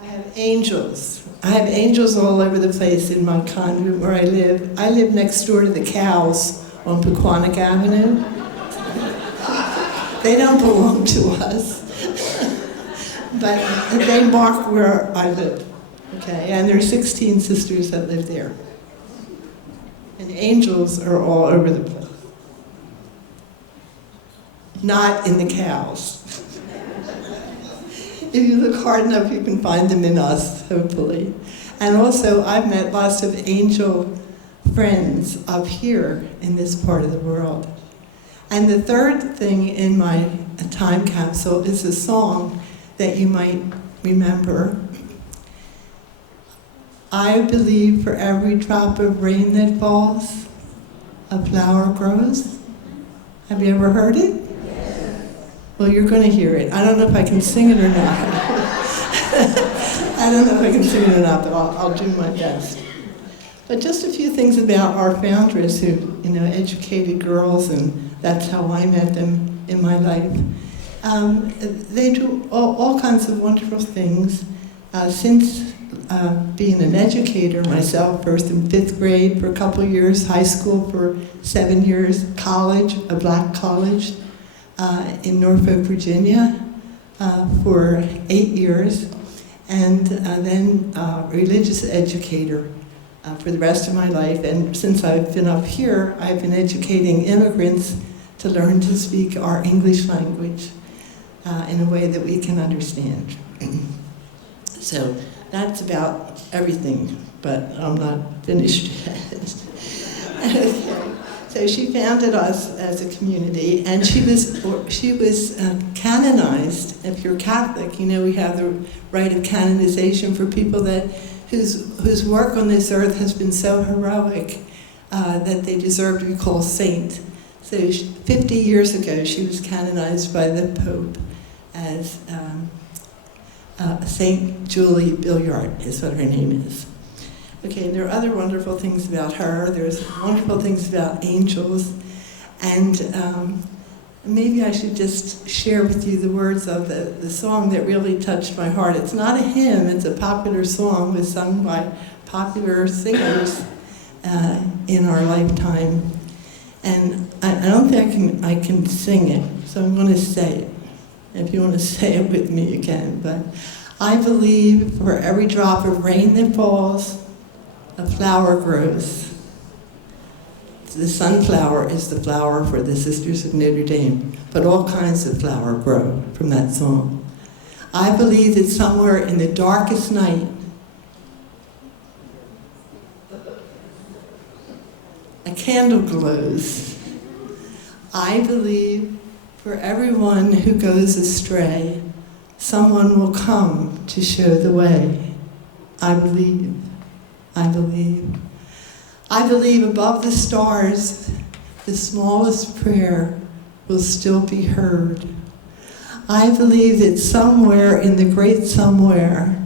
I have angels. I have angels all over the place in my convent where I live. I live next door to the cows on Pequannock Avenue. They don't belong to us, but they mark where I live, okay? And there are 16 sisters that live there. And angels are all over the place. Not in the cows. If you look hard enough, you can find them in us, hopefully. And also, I've met lots of angel friends up here in this part of the world. And the third thing in my time capsule is a song that you might remember. I believe for every drop of rain that falls, a flower grows. Have you ever heard it? Well, you're going to hear it. I don't know if I can sing it or not. I don't know if I can sing it or not, but I'll do my best. But just a few things about our foundress who, educated girls, and that's how I met them in my life. They do all kinds of wonderful things. Since being an educator myself, first in 5th grade for a couple of years, high school for 7 years, college, a black college in Norfolk, Virginia for 8 years, and then religious educator for the rest of my life. And since I've been up here, I've been educating immigrants to learn to speak our English language in a way that we can understand. So that's about everything, but I'm not finished yet. Okay. So she founded us as a community, and she was canonized. If you're Catholic, you know we have the right of canonization for people whose work on this earth has been so heroic that they deserve to be called saint. So 50 years ago, she was canonized by the Pope as Saint Julie Billiard is what her name is. Okay, there are other wonderful things about her. There's wonderful things about angels. And maybe I should just share with you the words of the song that really touched my heart. It's not a hymn, it's a popular song. It was sung by popular singers in our lifetime. And I don't think I can sing it, so I'm going to say it. If you want to say it with me, you can. But I believe for every drop of rain that falls, a flower grows. The sunflower is the flower for the Sisters of Notre Dame, but all kinds of flower grow from that song. I believe that somewhere in the darkest night, a candle glows. I believe for everyone who goes astray, someone will come to show the way. I believe. I believe. I believe above the stars, the smallest prayer will still be heard. I believe that somewhere in the great somewhere,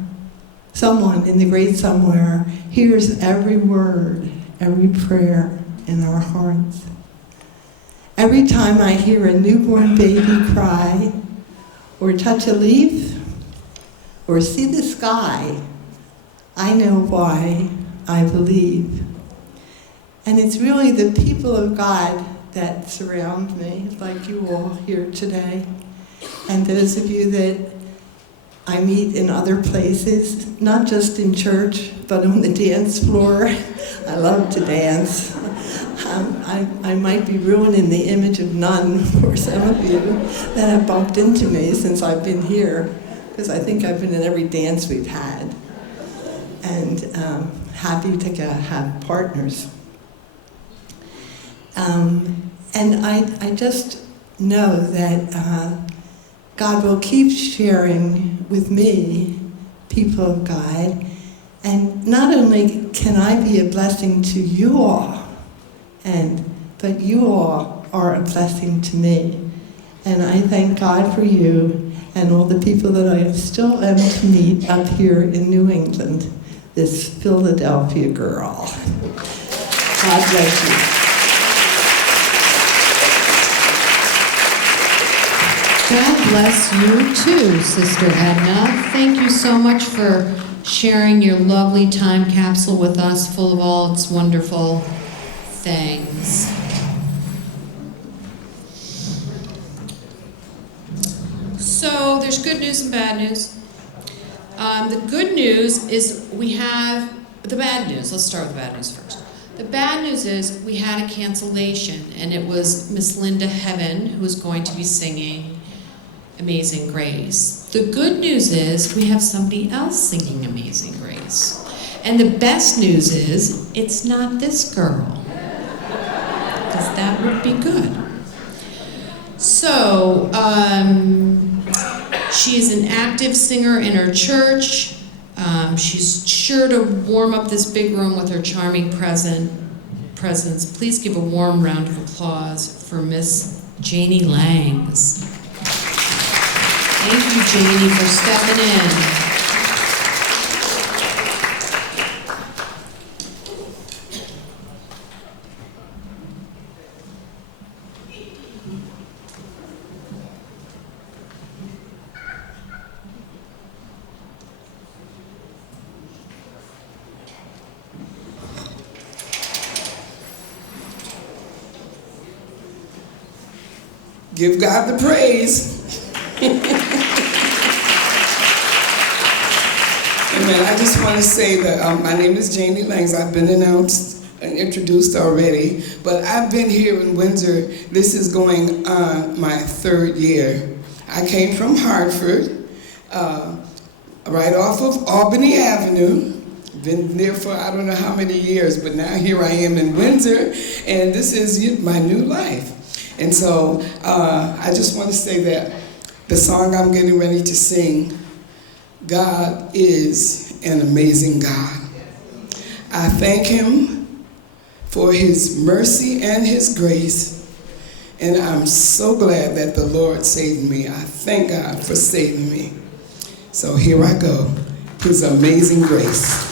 someone in the great somewhere hears every word, every prayer in our hearts. Every time I hear a newborn baby cry, or touch a leaf, or see the sky, I know why I believe. And it's really the people of God that surround me, like you all here today, and those of you that I meet in other places, not just in church, but on the dance floor. I love to dance. I might be ruining the image of nun for some of you that have bumped into me since I've been here, because I think I've been in every dance we've had. And happy to have partners. And I just know that God will keep sharing with me, people of God, and not only can I be a blessing to you all, but you all are a blessing to me. And I thank God for you and all the people that I still am to meet up here in New England, this Philadelphia girl. God bless you. God bless you too, Sister Edna. Thank you so much for sharing your lovely time capsule with us, full of all its wonderful things. So there's good news and bad news. The good news is we have the bad news. Let's start with the bad news first. The bad news is we had a cancellation, and it was Miss Linda Heaven who was going to be singing Amazing Grace. The good news is we have somebody else singing Amazing Grace. And the best news is it's not this girl, because that would be good. So, she's an active singer in her church. She's sure to warm up this big room with her charming presence. Please give a warm round of applause for Miss Janie Langs. Thank you, Janie, for stepping in. Give God the praise. Amen. I just want to say that my name is Janie Langs. I've been announced and introduced already, but I've been here in Windsor. This is going on my 3rd year. I came from Hartford, right off of Albany Avenue. Been there for I don't know how many years, but now here I am in Windsor, and this is my new life. And so I just want to say that the song I'm getting ready to sing, God is an amazing God. I thank Him for His mercy and His grace, and I'm so glad that the Lord saved me. I thank God for saving me. So here I go, His amazing grace.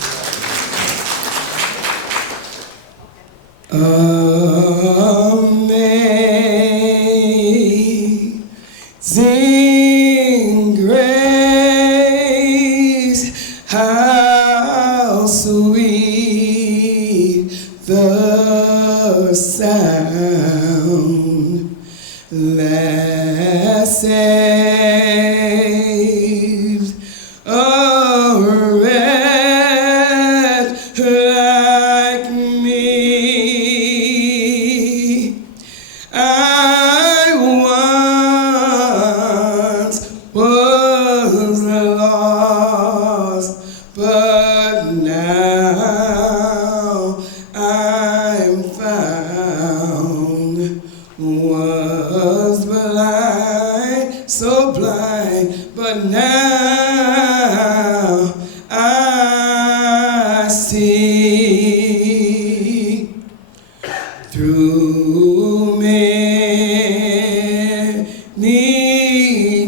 Amazing grace, how sweet the sound that saved a wretch like me. I once was lost, but now I'm found. Was blind, so blind, but now I see. Through many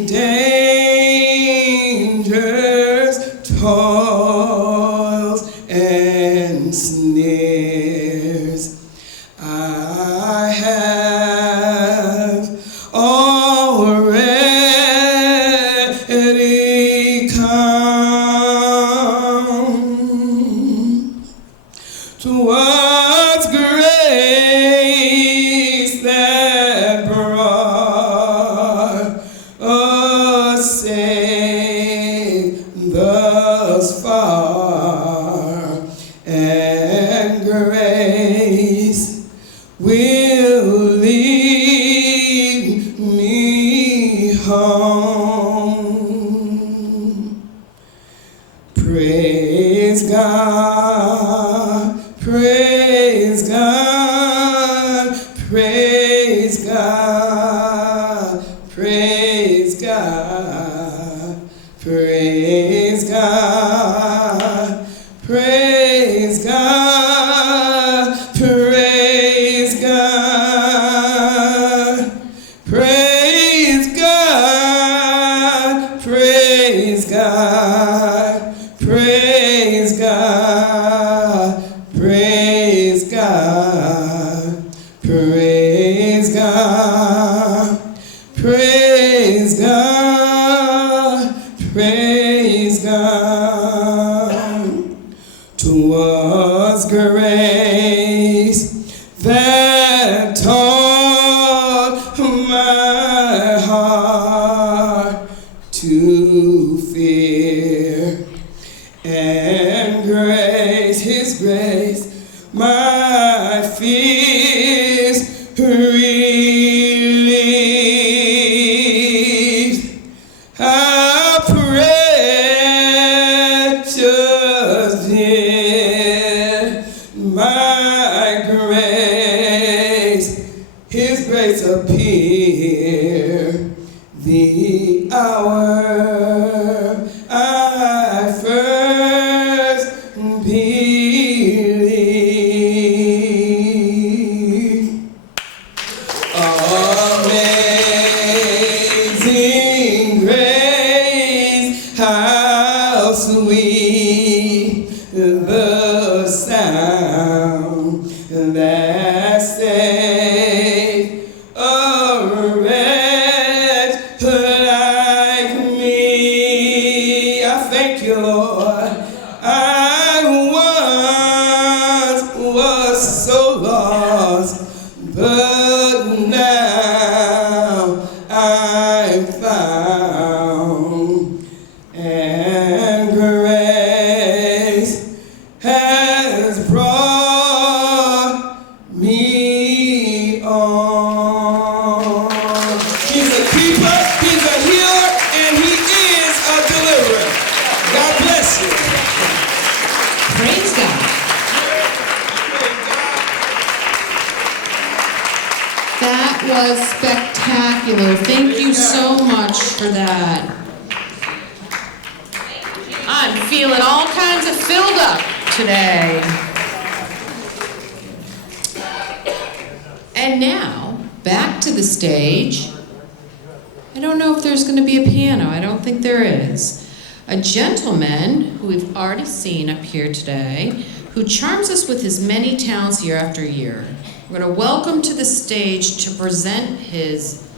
dangers, toils, and snares, I have already come towards grace that brought us safe thus far, and grace will lead me home. Praise God, praise God, praise God, praise God, praise God, praise God, praise God, praise God, praise God, praise God, praise God, praise God, praise God, praise God, towards grace that taught my heart to fear, and grace, His grace, my fears relieved. How precious did my grace, His grace appear, the hour I first believed. Amazing grace, how sweet the sound that saved a wretch like me. I thank you, Lord. I once was so lost, but now spectacular. Thank you so much for that. I'm feeling all kinds of filled up today. And now, back to the stage. I don't know if there's going to be a piano. I don't think there is. A gentleman who we've already seen up here today, who charms us with his many talents year after year. We're going to welcome to the stage to present his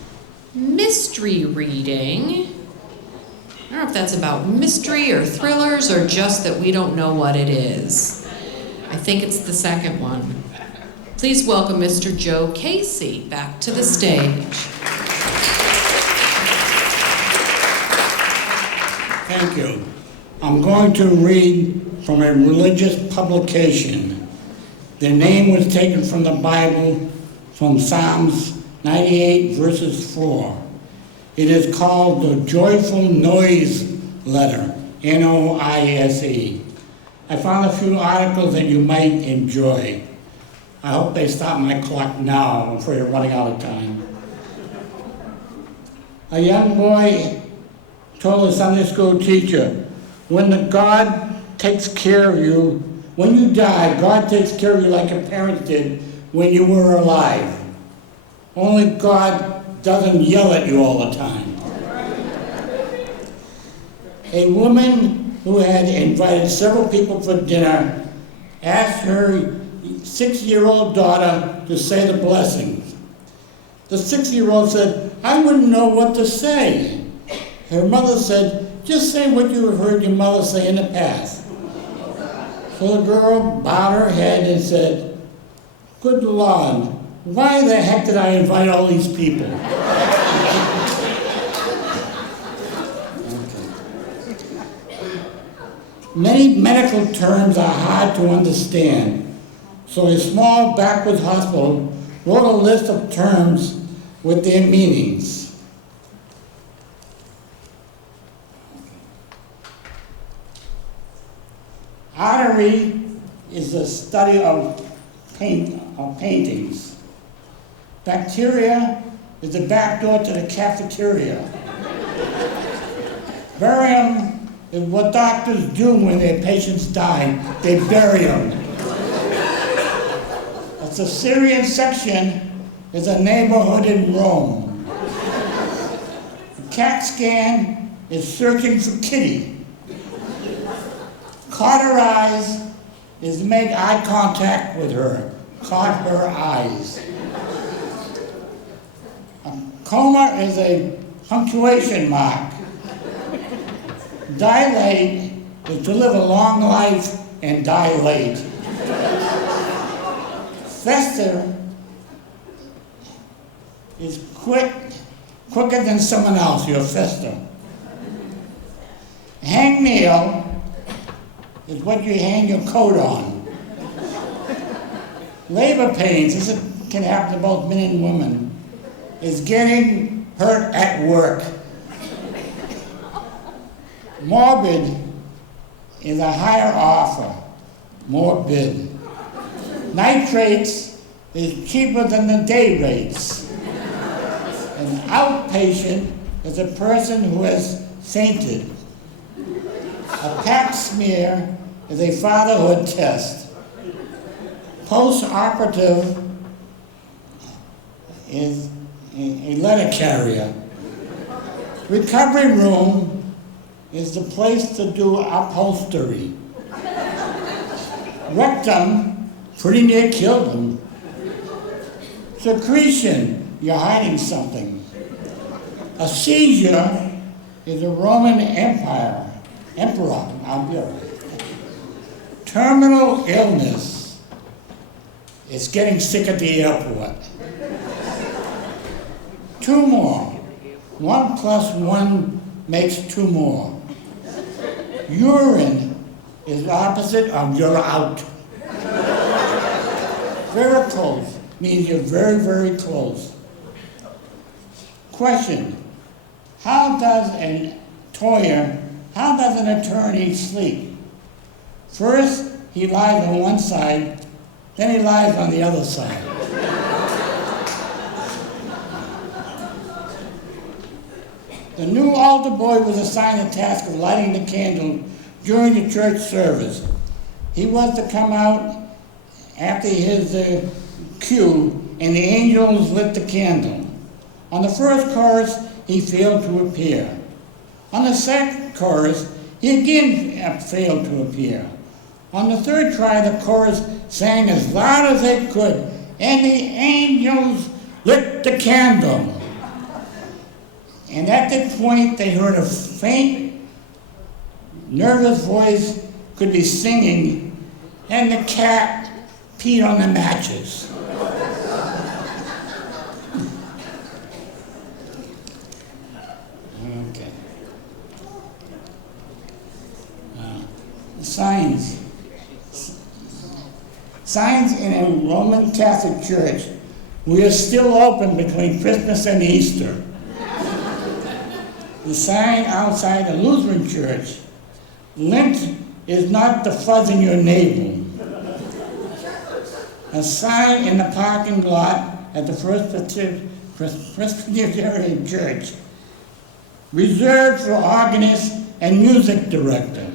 mystery reading. I don't know if that's about mystery or thrillers or just that we don't know what it is. I think it's the second one. Please welcome Mr. Joe Casey back to the stage. Thank you. I'm going to read from a religious publication. The name was taken from the Bible, from Psalms 98 verses 4. It is called the Joyful Noise Letter, N-O-I-S-E. I found a few articles that you might enjoy. I hope they stop my clock now. I'm afraid I'm running out of time. A young boy told a Sunday school teacher, when God takes care of you, when you die, God takes care of you like your parents did when you were alive. Only God doesn't yell at you all the time. A woman who had invited several people for dinner asked her 6-year-old daughter to say the blessings. The 6-year-old said, I wouldn't know what to say. Her mother said, just say what you have heard your mother say in the past. So the girl bowed her head and said, good Lord, why the heck did I invite all these people? Many medical terms are hard to understand. So a small backwoods hospital wrote a list of terms with their meanings. Artery is the study of paintings. Bacteria is the back door to the cafeteria. Barium is what doctors do when their patients die. They bury them. A Caesarean section is a neighborhood in Rome. A CAT scan is searching for Kitty. Cauterize is to make eye contact with her. Caught her eyes. A comma is a punctuation mark. Dilate is to live a long life and die late. Fester is quicker than someone else, you're fester. Hangnail is what you hang your coat on. Labor pains, this can happen to both men and women, is getting hurt at work. Morbid is a higher offer, morbid. Nitrates is cheaper than the day rates. An outpatient is a person who has fainted. A pap smear is a fatherhood test. Post-operative is a letter carrier. Recovery room is the place to do upholstery. Rectum pretty near killed him. Secretion, you're hiding something. A seizure is a Roman emperor. I'll be all right. Terminal illness is getting sick at the airport. 2 more. 1 + 1 makes 2 more. Urine is the opposite of you're out. Very close means you're very, very close. Question: how does an attorney sleep? First, he lies on one side, then he lies on the other side. The new altar boy was assigned the task of lighting the candle during the church service. He was to come out after his cue, and the angels lit the candle. On the first chorus, he failed to appear. On the second chorus, he again failed to appear. On the third try, the chorus sang as loud as they could, and the angels lit the candle. And at that point, they heard a faint, nervous voice could be singing, and the cat peed on the matches. Okay. Signs. Signs in a Roman Catholic church. We are still open between Christmas and Easter. The sign outside a Lutheran church. Lent is not the fuzzing your navel. A sign in the parking lot at the Presbyterian Church. Reserved for organist and music director.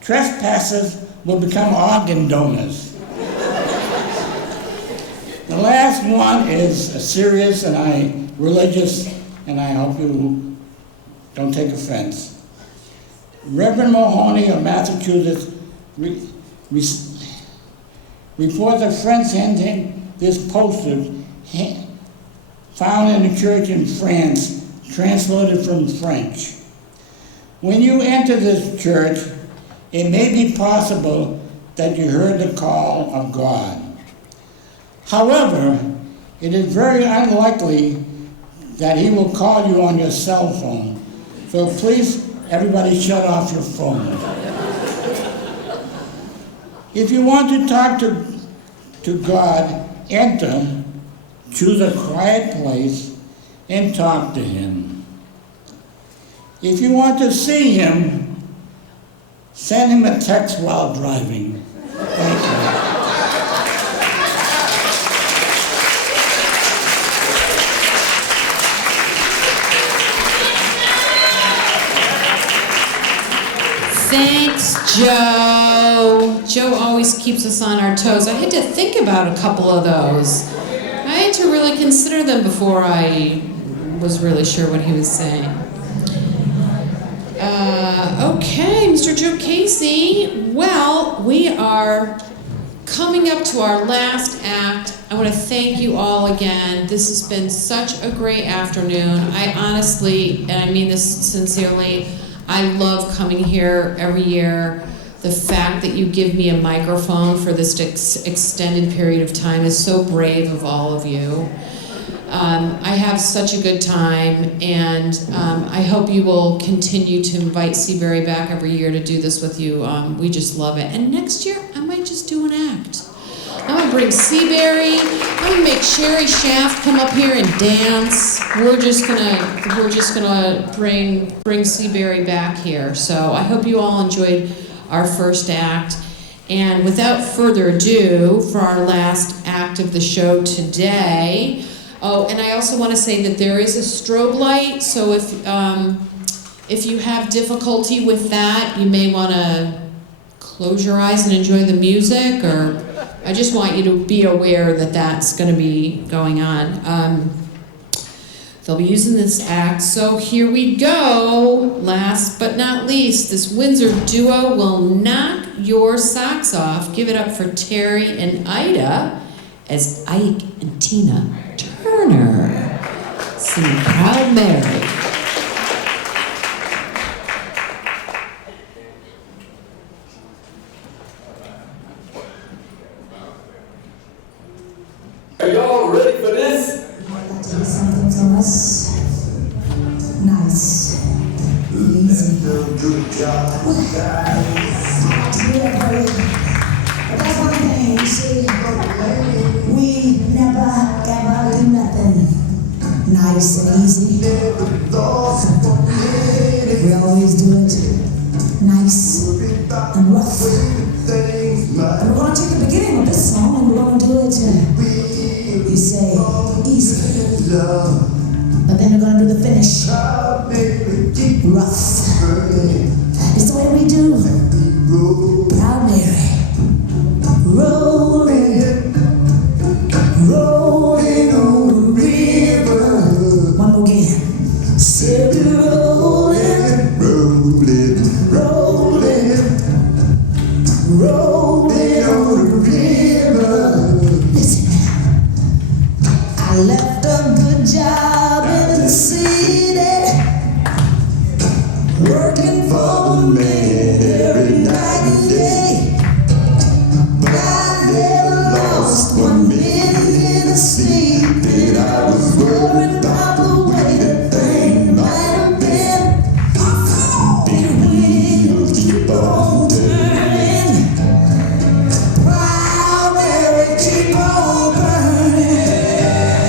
Trespassers will become organ donors. The last one is serious and religious, and I hope you don't take offense. Reverend Mahoney of Massachusetts reports that friends sent him this poster found in a church in France, translated from French. When you enter this church, it may be possible that you heard the call of God. However, it is very unlikely that he will call you on your cell phone. So please, everybody shut off your phone. If you want to talk to God, enter, choose a quiet place, and talk to him. If you want to see him, send him a text while driving. Thank you. Thanks, Joe. Joe always keeps us on our toes. I had to think about a couple of those. I had to really consider them before I was really sure what he was saying. Okay, Mr. Joe Casey. Well, we are coming up to our last act. I want to thank you all again. This has been such a great afternoon. I honestly, and I mean this sincerely, I love coming here every year. The fact that you give me a microphone for this extended period of time is so brave of all of you. I have such a good time, and I hope you will continue to invite Seabury back every year to do this with you. We just love it. And next year, I might just do an act. I'm gonna bring Seabury. I'm gonna make Sherry Shaft come up here and dance. We're just gonna bring Seabury back here. So I hope you all enjoyed our first act. And without further ado, for our last act of the show today. Oh, and I also want to say that there is a strobe light. So if you have difficulty with that, you may want to close your eyes and enjoy the music, or I just want you to be aware that that's going to be going on. They'll be using this act, so here we go. Last but not least, this Windsor duo will knock your socks off. Give it up for Terry and Ida as Ike and Tina Turner sing Proud Mary. Are y'all ready for this? I'd like to do something for us. Nice. Easy. Well, I like to do that for you. But that's one thing, you see. We never, ever do nothing nice and easy. We always do it nice and rough. And we're going to take the beginning of this song and we're going to do it, you say, easy. Love. but then we're gonna do the finish. Rough. It's the way we do. Proud Mary. Rolling, rolling on the river. One more again. Said rolling, rolling, rolling, rolling on the river. Listen now. I left a good job in the city, working for the man every night and day. But I never lost 1 minute of sleep, and I was worried about the way that things might have been. Big wheels keep on turning, Proud Mary keep on burning,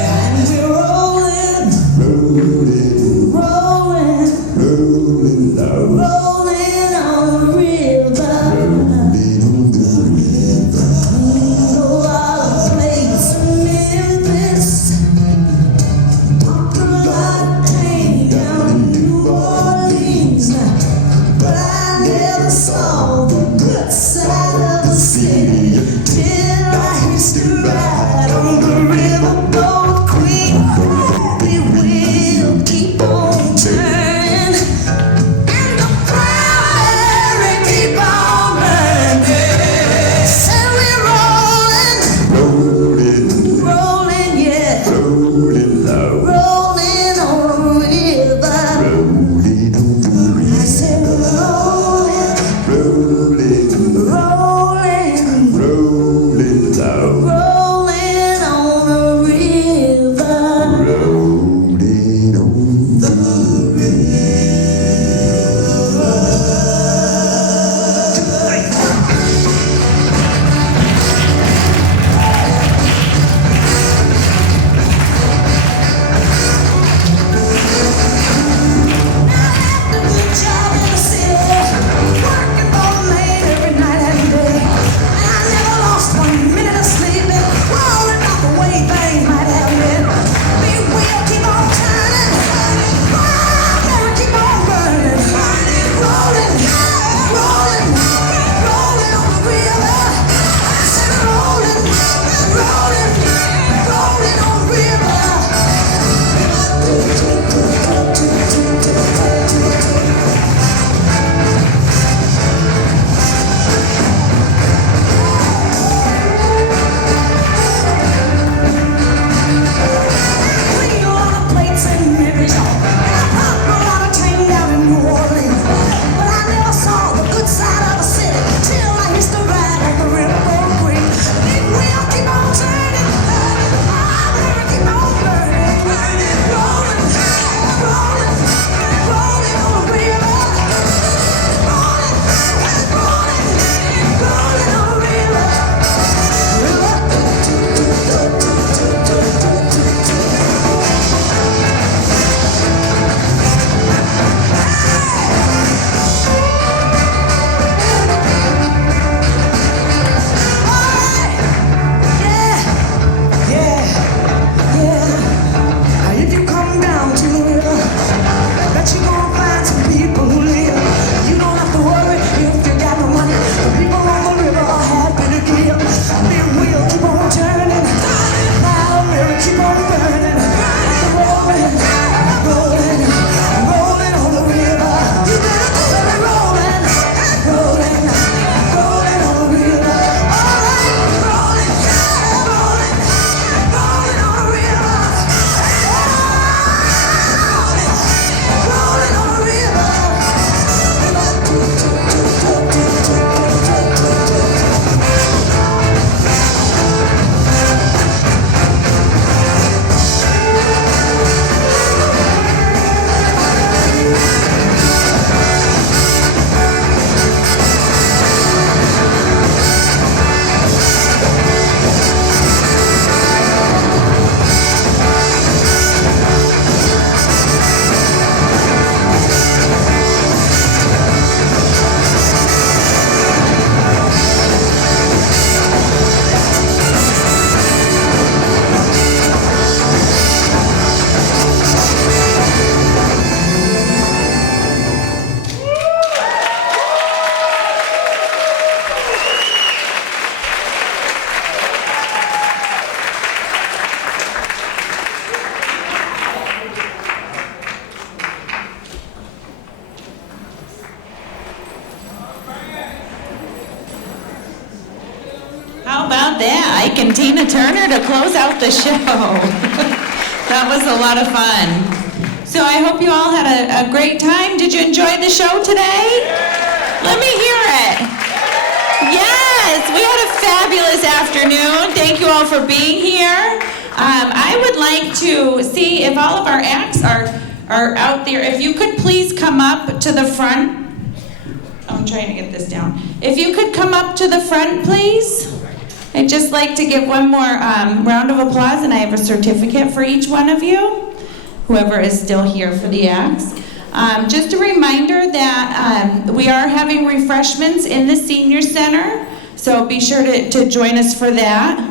and we're rolling, rolling, rolling, rolling, rolling on that? Ike and Tina Turner to close out the show. That was a lot of fun. So I hope you all had a great time. Did you enjoy the show today? Let me hear it. Yes, we had a fabulous afternoon. Thank you all for being here. I would like to see if all of our acts are out there. If you could please come up to the front. I'm trying to get this down. If you could come up to the front, please. I'd just like to give one more round of applause, and I have a certificate for each one of you, whoever is still here for the acts. Just a reminder that we are having refreshments in the senior center, so be sure to join us for that.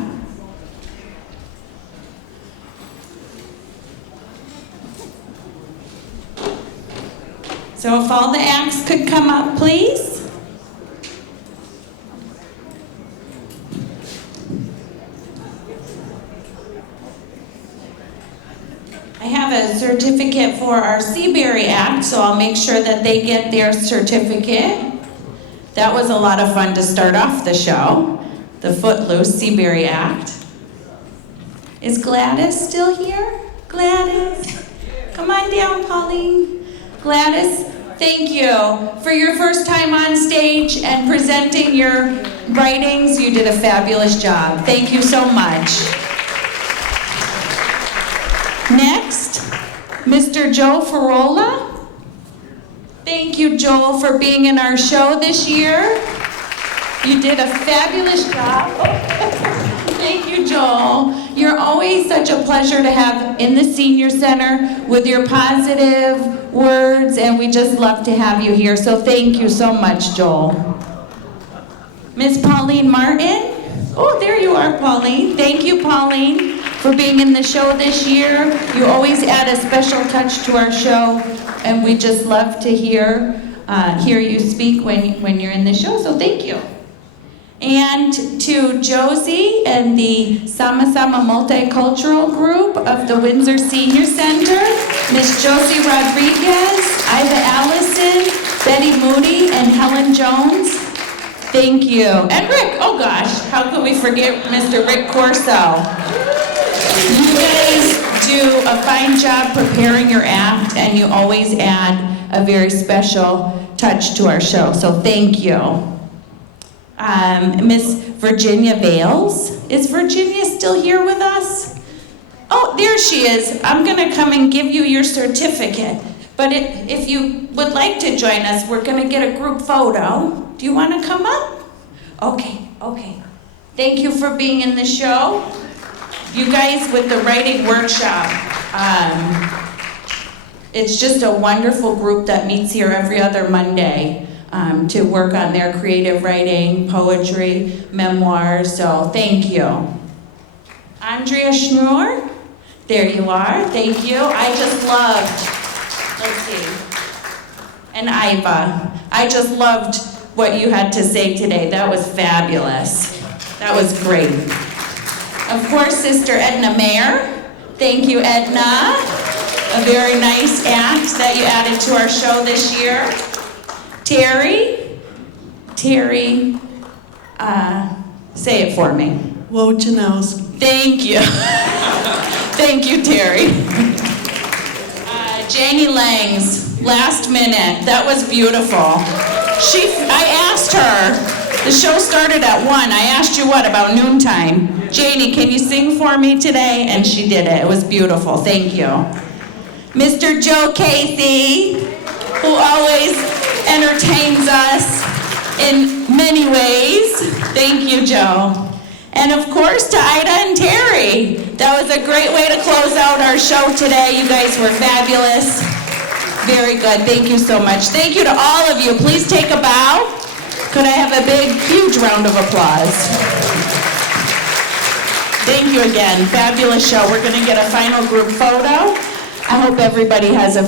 So if all the acts could come up, please. I have a certificate for our Seabury Act, so I'll make sure that they get their certificate. That was a lot of fun to start off the show, the Footloose Seabury Act. Is Gladys still here? Gladys? Come on down, Pauline. Gladys, thank you for your first time on stage and presenting your writings. You did a fabulous job. Thank you so much. Next, Mr. Joe Farola. Thank you, Joel, for being in our show this year. You did a fabulous job. Thank you, Joel. You're always such a pleasure to have in the senior center with your positive words, and we just love to have you here. So thank you so much, Joel. Miss Pauline Martin. Oh, there you are, Pauline. Thank you, Pauline, for being in the show this year. You always add a special touch to our show, and we just love to hear you speak when you're in the show. So thank you. And to Josie and the Sama Sama Multicultural Group of the Windsor Senior Center, Miss Josie Rodriguez, Iva Allison, Betty Moody, and Helen Jones. Thank you. And Rick, oh gosh, how could we forget Mr. Rick Corso? You guys do a fine job preparing your act, and you always add a very special touch to our show, so thank you. Miss Virginia Bales. Is Virginia still here with us? Oh, there she is. I'm gonna come and give you your certificate. But if you would like to join us, we're gonna get a group photo. Do you wanna come up? Okay. Thank you for being in the show. You guys with the writing workshop, it's just a wonderful group that meets here every other Monday. To work on their creative writing, poetry, memoirs, so thank you. Andrea Schnur, there you are, thank you. I just loved, let's see, and Iva, I just loved what you had to say today. That was fabulous. That was great. Of course, Sister Edna Mayer, thank you, Edna. A very nice act that you added to our show this year. Terry, say it for me. Wojciechowski. Thank you. Thank you, Terry. Janie Langs, last minute. That was beautiful. I asked her, the show started at 1. I asked you what, about noontime? Janie, can you sing for me today? And she did it. It was beautiful. Thank you. Mr. Joe Casey, who always entertains us in many ways. Thank you, Joe. And of course to Ida and Terry. That was a great way to close out our show today. You guys were fabulous. Very good. Thank you so much. Thank you to all of you. Please take a bow. Could I have a big, huge round of applause? Thank you again. Fabulous show. We're going to get a final group photo. I hope everybody has a